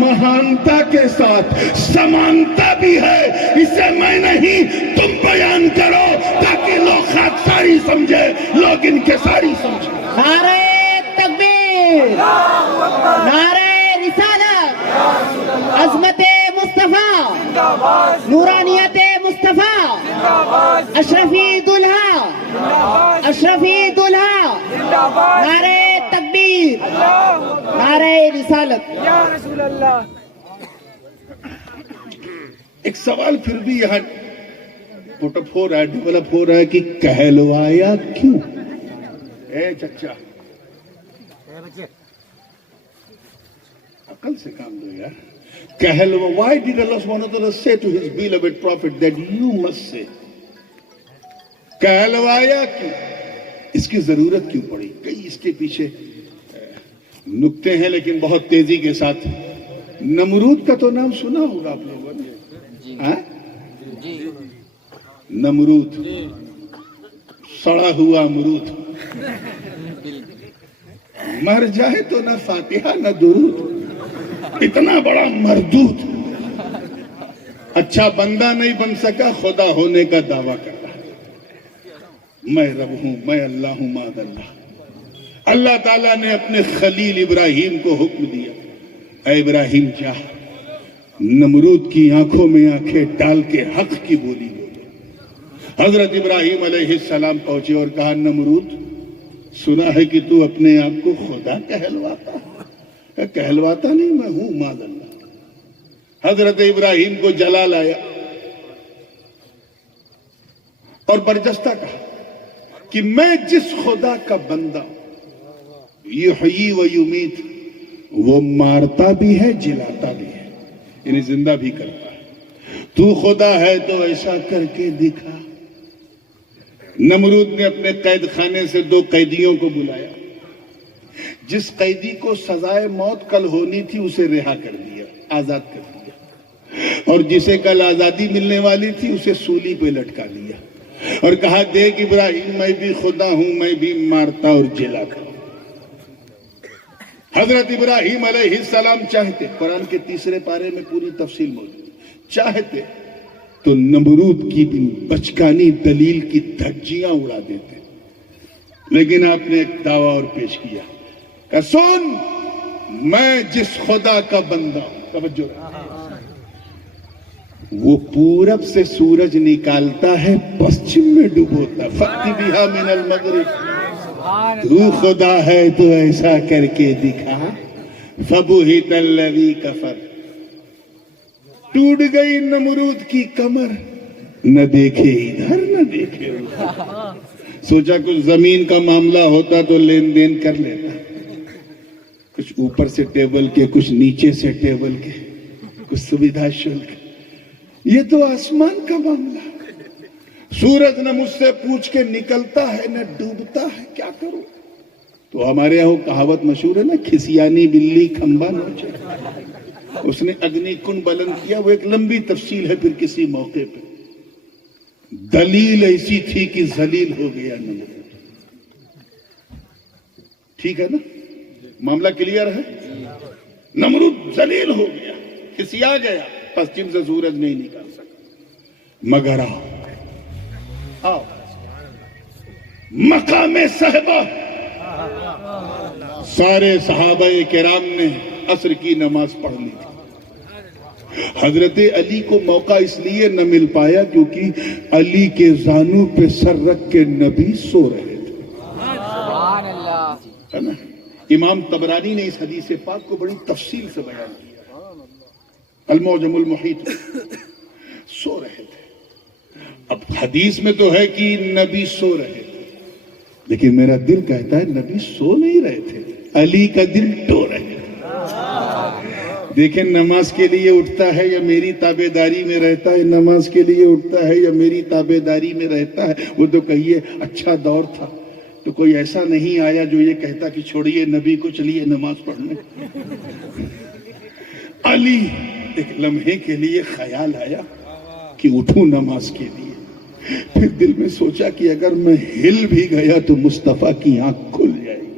مہانتا کے ساتھ سمانتا بھی ہے، اسے میں نہیں تم بیان کرو تاکہ لوگ خاکساری سمجھے، لوگ انکساری سمجھے۔ نعرہ تکبیر، نعرہ رسالت، عظمت مصطفیٰ، نورانیت مصطفیٰ، اشرفی دلہا، اشرفی دلہا، نعرہ تکبیر، نعرہ رسالت۔ یا رسول اللہ۔ ایک سوال پھر بھی یہاں پٹ اپ ہو رہا ہے، ڈیولپ ہو رہا ہے کہ کہلوایا کیوں؟ اے چچا عقل سے کام دو یار، کہلوا، why did Allah subhanahu wa ta'ala say to his beloved prophet that you must say؟ کہلوایا کیوں؟ اس کی ضرورت کیوں پڑی؟ کئی اس کے پیچھے نکتے ہیں لیکن بہت تیزی کے ساتھ۔ نمرود کا تو نام سنا ہوگا آپ لوگوں نے، ہاں؟ نمرود، سڑا ہوا امرود، مر جائے تو نہ فاتحہ نہ درود، اتنا بڑا مردود، اچھا بندہ نہیں بن سکا، خدا ہونے کا دعویٰ کر رہا، میں رب ہوں، میں اللہ ہوں، ماد اللہ۔ اللہ تعالیٰ نے اپنے خلیل ابراہیم کو حکم دیا، اے ابراہیم جا، نمرود کی آنکھوں میں آنکھیں ڈال کے حق کی بولی بولو۔ حضرت ابراہیم علیہ السلام پہنچے اور کہا، نمرود سنا ہے کہ تو اپنے آپ کو خدا کہلواتا ہے؟ کہلواتا نہیں، میں ہوں ماد اللہ۔ حضرت ابراہیم کو جلال آیا اور برجستہ کہا کہ میں جس خدا کا بندہ ہوں، یحیی و یمیت، وہ مارتا بھی ہے جلاتا بھی ہے، یعنی زندہ بھی کرتا ہے، تو خدا ہے تو ایسا کر کے دکھا۔ نمرود نے اپنے قید خانے سے 2 قیدیوں کو بلایا، جس قیدی کو سزائے موت کل ہونی تھی اسے رہا کر دیا، آزاد کر دیا، اور جسے کل آزادی ملنے والی تھی اسے سولی پہ لٹکا دیا، اور کہا، دیکھ ابراہیم میں بھی خدا ہوں، میں بھی مارتا اور جلاتا ہوں۔ حضرت ابراہیم علیہ السلام چاہتے، قرآن کے 3 پارے میں پوری تفصیل موجود، چاہتے تو نمرود کی بچکانی دلیل کی دھجیاں اڑا دیتے، لیکن آپ نے ایک دعویٰ اور پیش کیا کہ سن، میں جس خدا کا بندہ ہوں، توجہ رہا، وہ پورب سے سورج نکالتا ہے، پشچم میں ڈبوتا، فَأْتِ بِهَا مِنَ الْمَغْرِبِ، تو خدا ہے تو ایسا کر کے دکھا۔ فَبُهِتَ الَّذِي كَفَرَ، ٹوٹ گئی نمرود کی کمر، نہ دیکھے ادھر نہ دیکھے ادھر، سوچا کچھ زمین کا معاملہ ہوتا تو لین دین کر لیتا، کچھ اوپر سے ٹیبل کے، کچھ نیچے سے ٹیبل کے، کچھ سویدھا شلک، یہ تو آسمان کا معاملہ، سورج نہ مجھ سے پوچھ کے نکلتا ہے نہ ڈوبتا ہے، کیا کروں؟ تو ہمارے یہاں کہاوت مشہور ہے نا، کھسیانی بلی کھمبا نوچے، اس نے اگنی کن بلند کیا، وہ ایک لمبی تفصیل ہے پھر کسی موقع پہ۔ دلیل ایسی تھی کہ ذلیل ہو گیا نمرود، ٹھیک ہے نا، معاملہ کلیئر ہے، نمرود ذلیل ہو گیا، کھسیا گیا، پشچم سے سورج نہیں نکال سکا، مگر آؤ مقام صحبہ سارے صحابہ کرام نے عصر کی نماز پڑھ لی تھی. حضرت علی کو موقع اس لیے نہ مل پایا کیونکہ علی کے زانو پہ سر رکھ کے نبی سو رہے تھے. سبحان اللہ. ہے نا؟ امام طبرانی نے اس حدیث پاک کو بڑی تفصیل سے بیان کیا. المعجم المحیط سو رہے تھے. اب حدیث میں تو ہے کہ نبی سو رہے تھے، لیکن میرا دل کہتا ہے نبی سو نہیں رہے تھے، علی کا دل ٹو رہے تھے. دیکھیں نماز کے لیے اٹھتا ہے یا میری تابع داری میں رہتا ہے، نماز کے لیے اٹھتا ہے یا میری تابع داری میں رہتا ہے. وہ تو کہیے اچھا دور تھا تو کوئی ایسا نہیں آیا جو یہ کہتا کہ چھوڑیے نبی کو، چلیے نماز پڑھنے. علی ایک لمحے کے لیے خیال آیا کہ اٹھوں نماز کے لیے. پھر دل میں سوچا کہ اگر میں ہل بھی گیا تو مصطفیٰ کی آنکھ کھل جائے گی،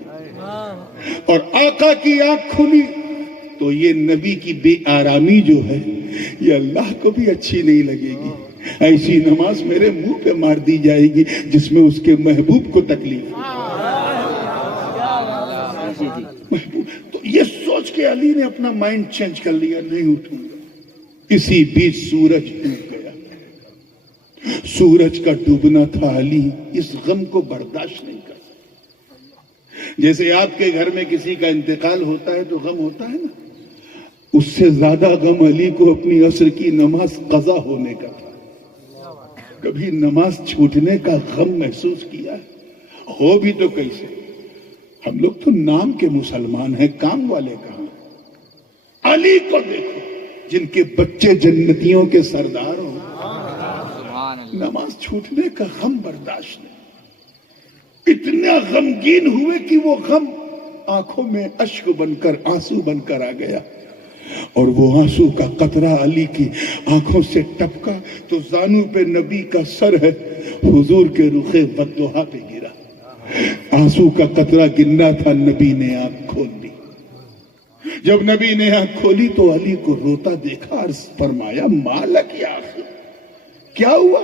اور آقا کی آنکھ کھلی تو یہ نبی کی بے آرامی جو ہے یہ اللہ کو بھی اچھی نہیں لگے گی. ایسی نماز میرے منہ پہ مار دی جائے گی جس میں اس کے محبوب کو تکلیف. تو یہ سوچ کے علی نے اپنا مائنڈ چینج کر لیا، نہیں اٹھوں گا. اسی بیچ سورج ڈوب گیا. سورج کا ڈوبنا تھا، علی اس غم کو برداشت نہیں کر سکتا. جیسے آپ کے گھر میں کسی کا انتقال ہوتا ہے تو غم ہوتا ہے نا، اس سے زیادہ غم علی کو اپنی عصر کی نماز قضا ہونے کا تھا. کبھی نماز چھوٹنے کا غم محسوس کیا ہے؟ ہو بھی تو کیسے؟ ہم لوگ تو نام کے مسلمان ہیں، کام والے کہاں؟ علی کو دیکھو جن کے بچے جنتیوں کے سردار ہوں، نماز چھوٹنے کا غم برداشت نہیں. اتنا غمگین ہوئے کہ وہ غم آنکھوں میں اشک بن کر، آنسو بن کر آ گیا. اور وہ آنسو کا قطرہ علی کی آنکھوں سے ٹپکا تو زانو پہ نبی کا سر ہے، حضور کے رخ والضحیٰ پہ گرا. آنسو کا قطرہ گرنا تھا، نبی نے آنکھ کھول لی. جب نبی نے آنکھ کھولی تو علی کو روتا دیکھا، عرض فرمایا مالک یا اخی، کیا ہوا؟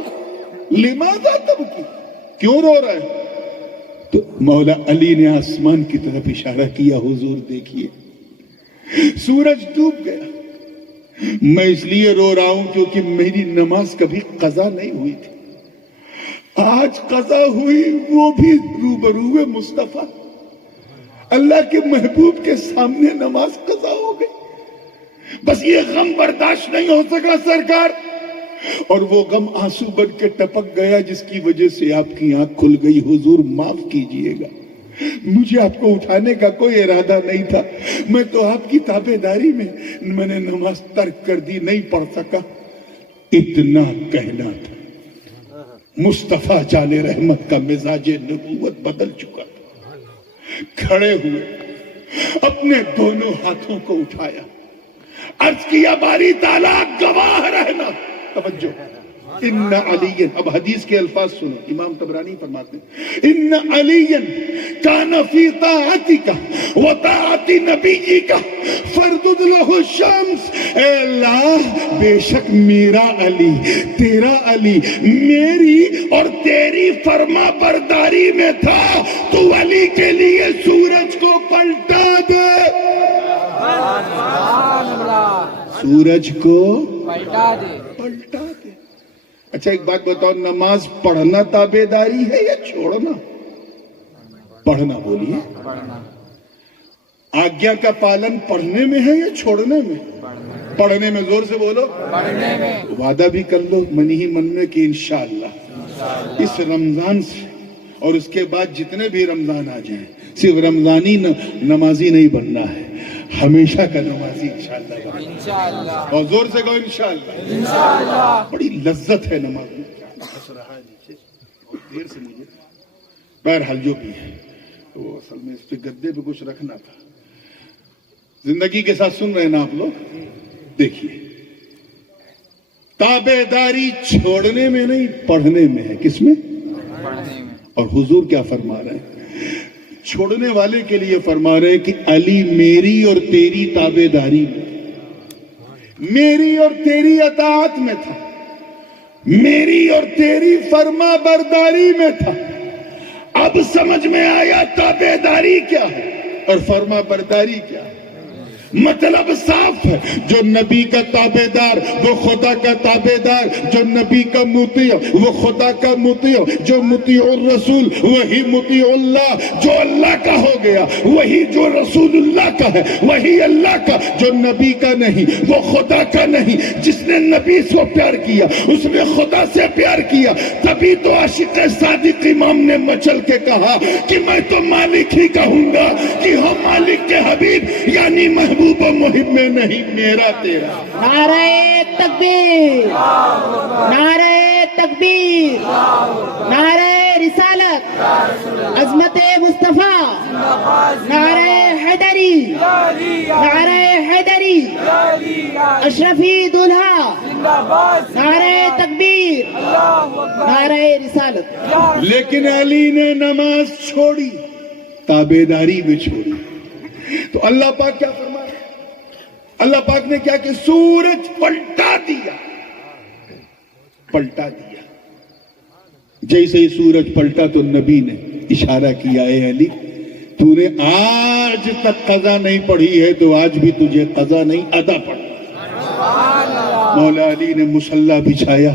لماذا تبکی، کیوں رو رہے ہیں؟ تو مولا علی نے آسمان کی طرف اشارہ کیا، حضور دیکھیے سورج ڈوب گیا. میں اس لیے رو رہا ہوں کیونکہ میری نماز کبھی قضا نہیں ہوئی تھی، آج قضا ہوئی، وہ بھی روبروئے مصطفیٰ. اللہ کے محبوب کے سامنے نماز قضا ہو گئی. بس یہ غم برداشت نہیں ہو سکا سرکار، اور وہ غم آنسو بن کے ٹپک گیا جس کی وجہ سے آپ کی آنکھ کھل گئی. حضور معاف کیجئے گا، مجھے آپ کو اٹھانے کا کوئی ارادہ نہیں تھا. میں تو آپ کی تابع داری میں نے نماز ترک کر دی، نہیں پڑھ سکا. اتنا کہنا تھا. مصطفیٰ جان رحمت کا مزاج نبوت بدل چکا تھا. کھڑے ہوئے، اپنے دونوں ہاتھوں کو اٹھایا، عرض کیا باری تعالیٰ گواہ رہنا. توجہ، ان علی، اب حدیث کے الفاظ سنو. امام طبرانی فرماتے ہیں ان علی کان فی طاعتک و طاعت نبیک فردد لہ الشمس. اے اللہ، بے شک میرا علی، تیرا علی میری اور تیری فرما برداری میں تھا، تو علی کے لیے سورج کو پلٹا دے. سورج کو پلٹا دے. اچھا ایک بات بتاؤ، نماز پڑھنا تابع داری ہے یا چھوڑنا؟ پڑھنا. بولیے. آگیا کا پالن پڑھنے میں ہے یا چھوڑنے میں؟ پڑھنے میں. زور سے بولو. پڑھنے میں. وعدہ بھی کر لو من ہی من میں کہ انشاءاللہ اس رمضان سے اور اس کے بعد جتنے بھی رمضان آ جائیں، صرف رمضانی نمازی نہیں بننا ہے، ہمیشہ کا نمازی انشاءاللہ. اور زور سے کہو انشاءاللہ. بڑی لذت ہے نماز میں. ہنس رہا ہے نیچے بہت دیر سے مجھے. بہرحال جو بھی ہے، وہ اصل میں اس پہ گدے پہ کچھ رکھنا تھا. زندگی کے ساتھ سن رہے ہیں نا آپ لوگ؟ دیکھیے، تابع داری چھوڑنے میں نہیں، پڑھنے میں ہے. کس میں؟ پڑھنے میں. اور حضور کیا فرما رہے ہیں؟ چھوڑنے والے کے لیے فرما رہے ہیں کہ علی میری اور تیری تابع داری میں، میری اور تیری اطاعت میں تھا، میری اور تیری فرما برداری میں تھا. اب سمجھ میں آیا تابعداری کیا ہے اور فرما برداری کیا ہے. مطلب صاف ہے, جو نبی کا تابعدار وہ خدا کا تابعدار, جو نبی کا مطیع وہ خدا کا مطیع, جو مطیع الرسول وہی مطیع اللہ, جو اللہ کا ہو گیا وہی جو رسول اللہ کا ہے وہی اللہ کا, جو نبی کا نہیں وہ خدا کا نہیں. جس نے نبی کو پیار کیا اس نے خدا سے پیار کیا. تبھی تو عاشق صادق امام نے مچل کے کہا کہ میں تو مالک ہی کہوں گا کہ ہم مالک کے حبیب یعنی محبوب و محب میں نہیں میرا تیرا. نعرہ تکبیر, نعرہ تکبیر, نعرہ رسالت, عظمت مصطفیٰ, نعرہ حیدری, نعرہ حیدری, اشرفی دلہا, نعرہ تکبیر, نعرہ رسالت. لیکن علی نے نماز چھوڑی, تابعداری بھی چھوڑی. تو اللہ پاک کیا فرمایا؟ اللہ پاک نے کیا کہ سورج پلٹا دیا, پلٹا دیا. جیسے ہی سورج پلٹا تو نبی نے اشارہ کیا, اے علی تو نے آج تک قضا نہیں پڑھی ہے تو آج بھی تجھے قضا نہیں ادا پڑھنا. مولا علی نے مصلی بچھایا,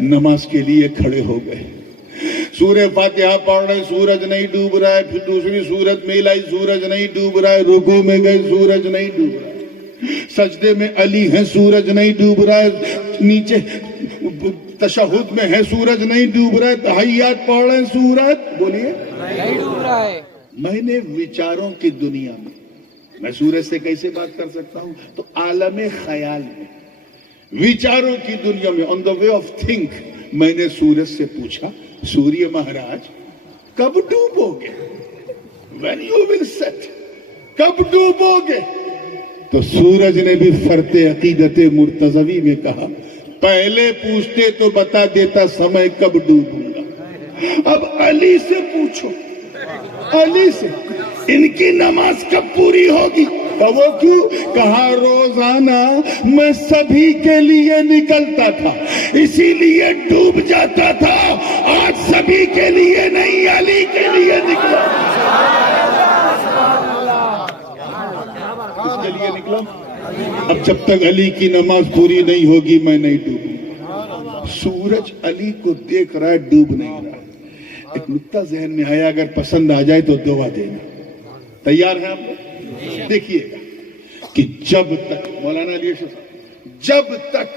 نماز کے لیے کھڑے ہو گئے. سورہ فاتحہ پڑھ رہے, سورج نہیں ڈوب رہا ہے. پھر دوسری سورت میں لائی, سورج نہیں ڈوب رہا ہے. رکوع میں گئے, سورج نہیں ڈوب رہا ہے. سجدے میں علی ہیں, سورج نہیں ڈوب رہا ہے. نیچے تشہد میں ہے, سورج نہیں ڈوب رہا ہے. تحیات پڑھ رہے ہیں, سورج بولیے نہیں ڈوب رہا ہے. میں نے وچاروں کی دنیا میں سورج سے کیسے بات کر سکتا ہوں؟ تو عالم خیال میں, وچاروں کی دنیا میں, آن دا وے آف تھنک, میں نے سورج سے پوچھا, سوریہ مہاراج کب ڈوبو گے؟ when you will set, کب ڈوبو گے؟ تو سورج نے بھی فرط عقیدت مرتضوی میں کہا, پہلے پوچھتے تو بتا دیتا سمے کب ڈوبوں گا. اب علی سے پوچھو, علی سے ان کی نماز کب پوری ہوگی؟ وہ کیوں؟ کہا روزانہ میں سبھی کے لیے نکلتا تھا اسی لیے ڈوب جاتا تھا, آج سبھی کے لیے نہیں علی کے لیے نکلا. کس کے لیے نکلا؟ اب جب تک علی کی نماز پوری نہیں ہوگی میں نہیں ڈوبوں. سورج علی کو دیکھ رہا ہے, ڈوب نہیں رہا. ایک نکتہ ذہن میں آیا, اگر پسند آ جائے تو دعا دینا. تیار ہیں آپ لوگ؟ دیکھیے گا کہ جب تک مولانا علی صاحب, جب تک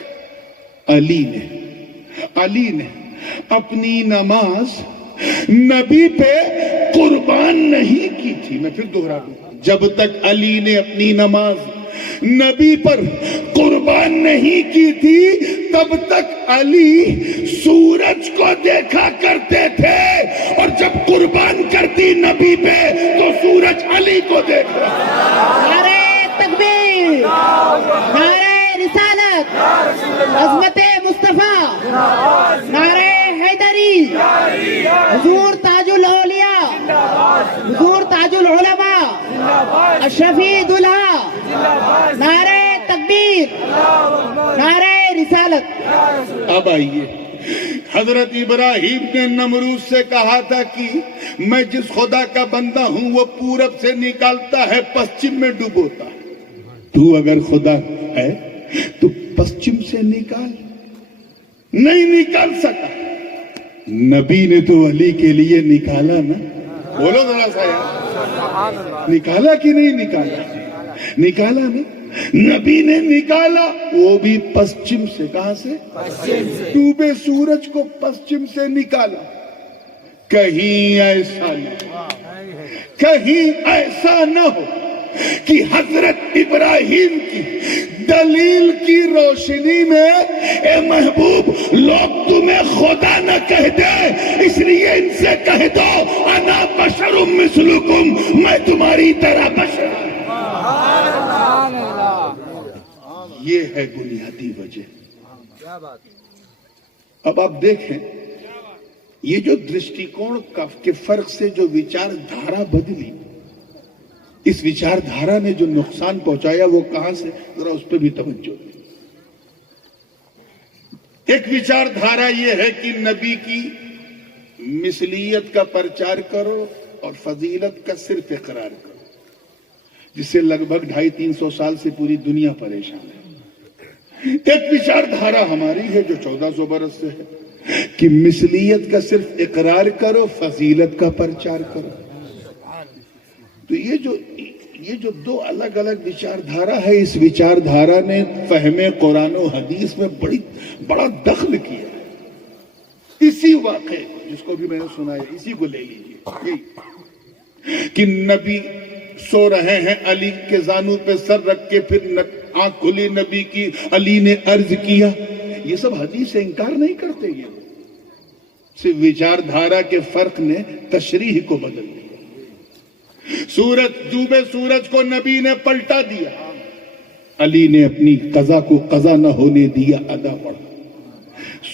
علی نے اپنی نماز نبی پہ قربان نہیں کی تھی, میں پھر دوہرا دوں, جب تک علی نے اپنی نماز نبی پر قربان نہیں کی تھی تب تک علی سورج کو دیکھا کرتے تھے, اور جب قربان کرتی نبی پہ تو سورج علی کو دیکھ رہا. نعرہ تکبیر, نعرہ رسالت, عظمت مصطفیٰ, نعرہ حیدری, حضور تاج الاولیاء, حضور تاج العلماء, اشرفی دلہا, نعرہ تکبیر, نعرہ رسالت. اب آئیے, حضرت ابراہیم نے نمرود سے کہا تھا کہ میں جس خدا کا بندہ ہوں وہ پورب سے نکالتا ہے پشچم میں ڈبوتا. تو اگر خدا ہے تو پشچم سے نکال, نہیں نکال سکا. نبی نے تو علی کے لیے نکالا نا, بولو ذرا سا یار, نکالا کہ نہیں نکالا؟ نکالا نا, نبی نے نکالا, وہ بھی پشچم سے. کہاں سے؟ ڈوبے سورج کو پشچم سے نکالا. کہیں ایسا نہ, کہیں ایسا نہ ہو کہ حضرت ابراہیم کی دلیل کی روشنی میں اے محبوب لوگ تمہیں خدا نہ کہہ دے, اس لیے ان سے کہہ دو انا بشر مثلکم, میں تمہاری طرح بشر. یہ ہے بنیادی وجہ. اب آپ دیکھیں یہ جو درشٹیکون کے فرق سے جو وچار دھارا بدلی, اس وچار دھارا نے جو نقصان پہنچایا وہ کہاں سے, ذرا اس پہ بھی توجہ دیں. ایک وچار دھارا یہ ہے کہ نبی کی مثلیت کا پرچار کرو اور فضیلت کا صرف اقرار کرو، جس سے لگ بھگ 250-300 سال سے پوری دنیا پریشان ہے۔ ایک وچار دھارا ہماری ہے جو 1400 برس سے ہے کہ مثلیت کا صرف اقرار کرو، فضیلت کا پرچار کرو۔ تو یہ جو دو الگ الگ وچار دھارا ہے، اس وچار دھارا نے فہم قرآن و حدیث میں بڑا دخل کیا۔ اسی واقعے جس کو بھی میں نے سنا ہے، اسی کو لے لیجیے کہ نبی سو رہے ہیں، علی کے زانو پہ سر رکھ کے، پھر آنکھ کھلی نبی کی، علی نے عرض کیا۔ یہ سب حدیث سے انکار نہیں کرتے، یہ صرف وچار دھارا کے فرق نے تشریح کو بدل دیا۔ ڈوبے سورج کو نبی نے پلٹا دیا، علی نے اپنی قضا کو قضا نہ ہونے دیا، ادا پڑھا۔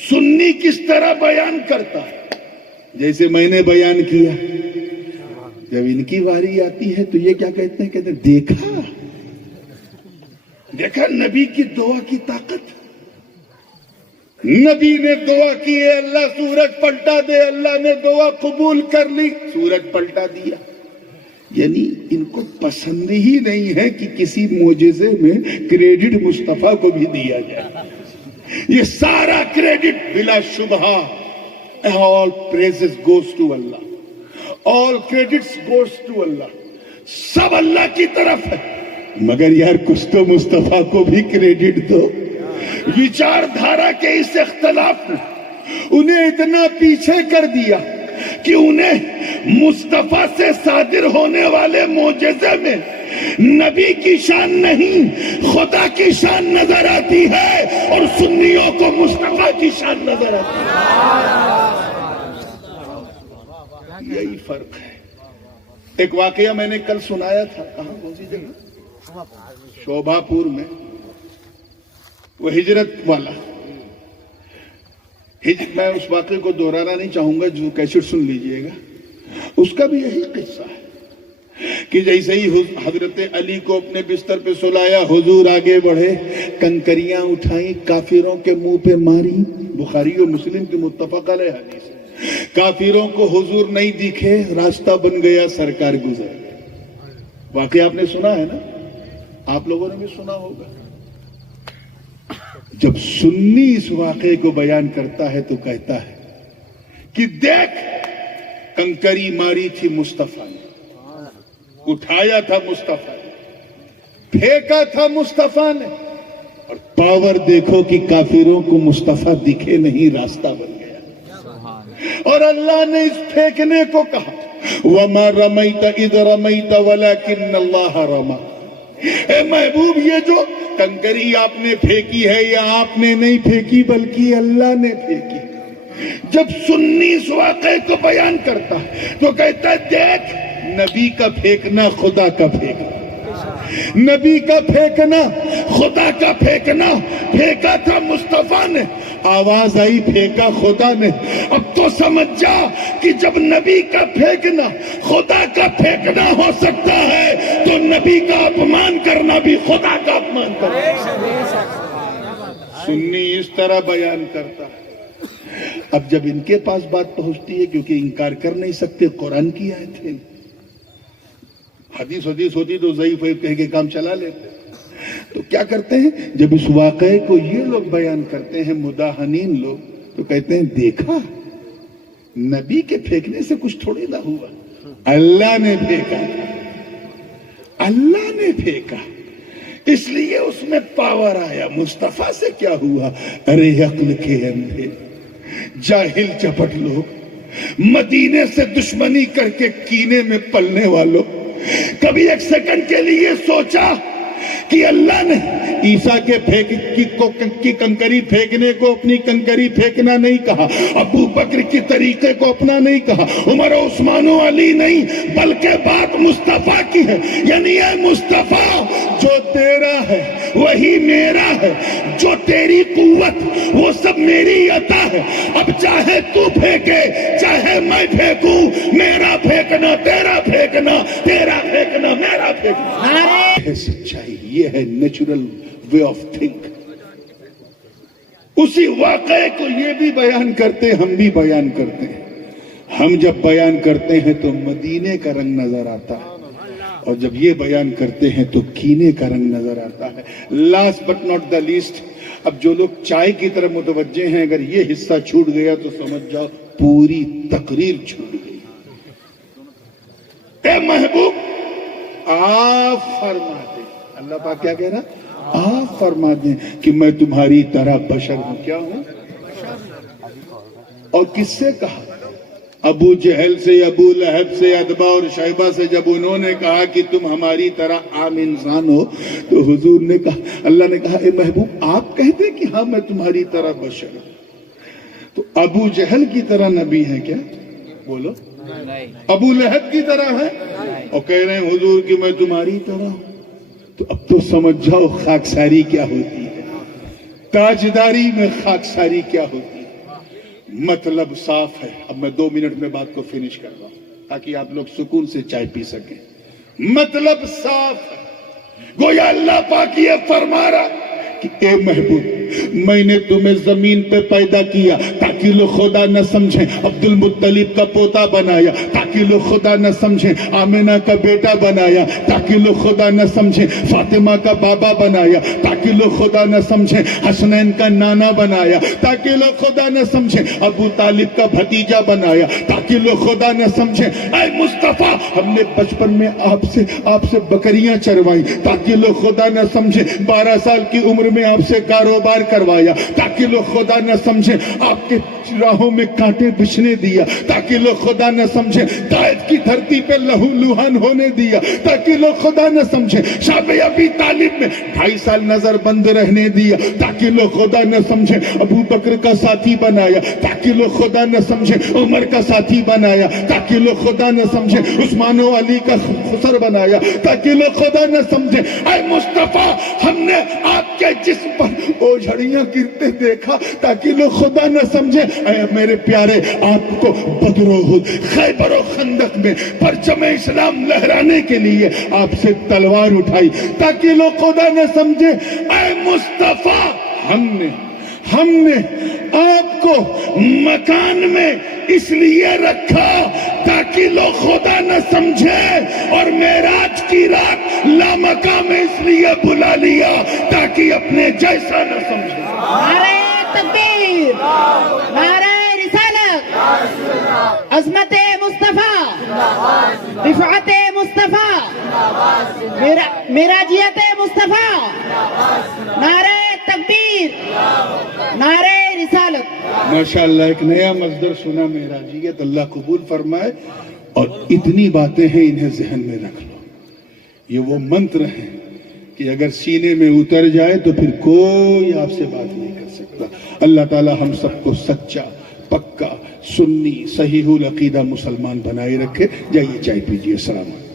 سنی کس طرح بیان کرتا ہے؟ جیسے میں نے بیان کیا۔ جب ان کی واری آتی ہے تو یہ کیا کہتے ہیں؟ کہتے ہیں دیکھا نبی کی دعا کی طاقت۔ نبی نے دعا کی ہے اللہ سورج پلٹا دے، اللہ نے دعا قبول کر لی، سورج پلٹا دیا۔ یعنی ان کو پسند ہی نہیں ہے کہ کسی معجزے میں کریڈٹ مصطفیٰ کو بھی دیا جائے۔ یہ سارا کریڈٹ بلا شبہ all praises goes to Allah, all credits goes to Allah، سب اللہ کی طرف ہے، مگر یار کچھ تو مصطفیٰ کو بھی کریڈٹ دو۔ وچار دھارا کے اس اختلاف نے انہیں اتنا پیچھے کر دیا کہ انہیں مصطفیٰ سے صادر ہونے والے معجزے میں نبی کی شان نہیں خدا کی شان نظر آتی ہے، اور سنیوں کو مصطفیٰ کی شان نظر آتی ہے۔ یہی فرق ہے۔ ایک واقعہ میں نے کل سنایا تھا، کہاں کون سی جگہ؟ شوبھا پور میں، وہ ہجرت والا۔ میں اس واقعے کو دہرانا نہیں چاہوں گا، جو کیسٹ سن لیجئے گا۔ اس کا بھی یہی قصہ ہے کہ جیسے ہی حضرت علی کو اپنے بستر پہ سلایا، حضور آگے بڑھے، کنکریاں اٹھائیں، کافروں کے منہ پہ ماری۔ بخاری و مسلم کی متفق علیہ حدیث ہے۔ کافروں کو حضور نہیں دکھے، راستہ بن گیا، سرکار گزر گئے۔ واقعہ آپ نے سنا ہے نا، آپ لوگوں نے بھی سنا ہوگا۔ جب سنی اس واقعے کو بیان کرتا ہے تو کہتا ہے کہ دیکھ، کنکری ماری تھی مصطفیٰ نے، اٹھایا تھا مصطفیٰ نے، پھینکا تھا مصطفیٰ نے، اور پاور دیکھو کہ کافروں کو مصطفیٰ دکھے نہیں، راستہ بن گیا۔ اور اللہ نے اس پھینکنے کو کہا وَمَا رَمَيْتَ إِذْ رَمَيْتَ وَلَكِنَّ اللَّهَ رَمَى۔ اے محبوب، یہ جو کنکری آپ نے پھینکی ہے، یہ آپ نے نہیں پھینکی بلکہ اللہ نے پھینکی۔ جب سنی اس واقعے کو بیان کرتا ہے تو کہتا ہے دیکھ، نبی کا پھینکنا خدا کا پھینکنا، نبی کا پھینکنا خدا کا پھینکنا، پھینکا تھا مصطفیٰ نے، آواز آئی پھینکا خدا نے۔ اب تو سمجھ جا کہ جب نبی کا پھینکنا خدا کا پھینکنا ہو سکتا ہے تو نبی کا اپمان کرنا بھی خدا کا اپمان کرنا۔ سنی اس طرح بیان کرتا ہے۔ اب جب ان کے پاس بات پہنچتی ہے، کیونکہ انکار کر نہیں سکتے، قرآن کی آیت ہے، حدیث ہوتی تو ضعیف کہہ کے کام چلا لیتے، تو کیا کرتے ہیں؟ جب اس واقعے کو یہ لوگ بیان کرتے ہیں، مداحنین لوگ، تو کہتے ہیں دیکھا، نبی کے پھینکنے سے کچھ تھوڑی نہ ہوا، اللہ نے پھینکا، اللہ نے پھینکا، اس لیے اس میں پاور آیا۔ مصطفیٰ سے کیا ہوا؟ ارے عقل کے اندھے، جاہل چپٹ لوگ، مدینے سے دشمنی کر کے کینے میں پلنے والوں، کبھی ایک سیکنڈ کے لیے سوچا کہ اللہ نے عیسیٰ کے کی کنکری پھینکنے کو اپنی کنکری پھینکنا نہیں کہا، ابو بکر کی طریقے کو اپنا نہیں کہا، عمر و عثمان و علی نہیں، بلکہ بات مصطفیٰ کی ہے۔ یعنی اے مصطفیٰ، جو تیرا ہے وہی میرا ہے، جو تیری قوت وہ سب میری عطا ہے۔ اب چاہے تو پھینکے چاہے میں پھینکوں، میرا پھینکنا تیرا پھینکنا، تیرا پھینکنا میرا پھینکنا۔ سچائی یہ ہے، نیچرل وے آف تھنک۔ اسی واقعے کو یہ بھی بیان کرتے، ہم بھی بیان کرتے ہیں۔ ہم جب بیان کرتے ہیں تو مدینے کا رنگ نظر آتا ہے، اور جب یہ بیان کرتے ہیں تو کینے کا رنگ نظر آتا ہے۔ Last but not the list, اب جو لوگ چائے کی طرف متوجہ ہیں، اگر یہ حصہ چھوٹ گیا تو سمجھ جاؤ پوری تقریر چھوٹ گئی۔ اے محبوب آپ فرما دیں، اللہ پاک کیا کہہ رہا؟ آپ فرما دیں کہ میں تمہاری طرح بشر ہوں۔ کیا ہوں؟ اور کس سے کہا؟ ابو جہل سے، ابو لہب سے، ادبا اور شیبہ سے جب انہوں نے کہا کہ تم ہماری طرح عام انسان ہو، تو حضور نے کہا، اللہ نے کہا اے محبوب آپ کہتے کہ ہاں میں تمہاری طرح بشر ہوں، تو ابو جہل کی طرح نبی ہے کیا؟ بولو، ابو لہب کی طرح ہے اور کہہ رہے ہیں حضور کہ میں تمہاری طرح ہوں، تو اب تو سمجھ جاؤ خاکساری کیا ہوتی ہے، تاجداری میں خاکساری کیا ہوتی ہے۔ مطلب صاف ہے۔ اب میں 2 منٹ میں بات کو فنش کر رہا ہوں تاکہ آپ لوگ سکون سے چائے پی سکیں۔ مطلب صاف ہے، گویا اللہ پاک یہ فرما رہا کہ اے محبوب میں نے تمہیں زمین پہ پیدا کیا تاکہ لوگ خدا نہ سمجھیں، عبد المطلب کا پوتا بنایا تاکہ لوگ خدا نہ سمجھیں، آمنہ کا بیٹا بنایا تاکہ لوگ خدا نہ سمجھیں، فاطمہ کا بابا بنایا تاکہ لوگ خدا نہ سمجھیں، حسنین کا نانا بنایا تاکہ لوگ خدا نہ سمجھیں، ابو طالب کا بھتیجا بنایا تاکہ لوگ خدا نہ سمجھیں۔ اے مصطفیٰ ہم نے بچپن میں آپ سے بکریاں چروائی تاکہ لوگ خدا نہ سمجھیں، 12 سال کی عمر میں آپ سے کاروبار کروایا تاکہ لوگ خدا نہ سمجھیں، آپ کے راہوں میں کانٹے بچھنے دیا تاکہ لوگ خدا نہ سمجھیں، طائف کی دھرتی پہ لہو لہان ہونے دیا تاکہ لوگ خدا نہ سمجھیں، شاب ابی طالب میں 2.5 سال نظر بند رہنے دیا تاکہ لوگ خدا نہ سمجھیں، ابو بکر کا ساتھی بنایا تاکہ لوگ خدا نہ سمجھیں، عمر کا ساتھی بنایا تاکہ لوگ خدا نہ سمجھیں، عثمان و علی کا خسر بنایا تاکہ لوگ خدا نہ سمجھیں۔ اے مصطفیٰ ہم نے آپ کے جسم پر اوجھڑیاں گرتے دیکھا تاکہ لوگ خدا نہ سمجھیں۔ اے میرے پیارے آپ کو بدر و احد، خیبر و خندق میں پرچم اسلام لہرانے کے لیے آپ سے تلوار اٹھائی تاکہ لوگ خدا نہ سمجھیں۔ اے مصطفیٰ ہم نے آپ کو مکان میں اس لیے رکھا تاکہ لوگ خدا نہ سمجھیں، اور معراج کی رات لامکان میں اس لیے بلا لیا تاکہ اپنے جیسا نہ سمجھیں۔ نعرہ تکبیر، نعرہ رسالت، عظمت مصطفیٰ، رفعت مصطفیٰ، معراجیت مصطفیٰ، نعرہ تکبیر، نعرہ رسالت۔ ماشاءاللہ ایک نیا مصدر سنا معراجیت، اللہ قبول فرمائے۔ اور اتنی باتیں ہیں انہیں ذہن میں رکھ لو، یہ وہ منتر ہیں کہ اگر سینے میں اتر جائے تو پھر کوئی آپ سے بات نہیں کر سکتا۔ اللہ تعالی ہم سب کو سچا، پکا، سنی، صحیح العقیدہ مسلمان بنائے رکھے۔ جائیے چائے پیجیے، السلام علیکم۔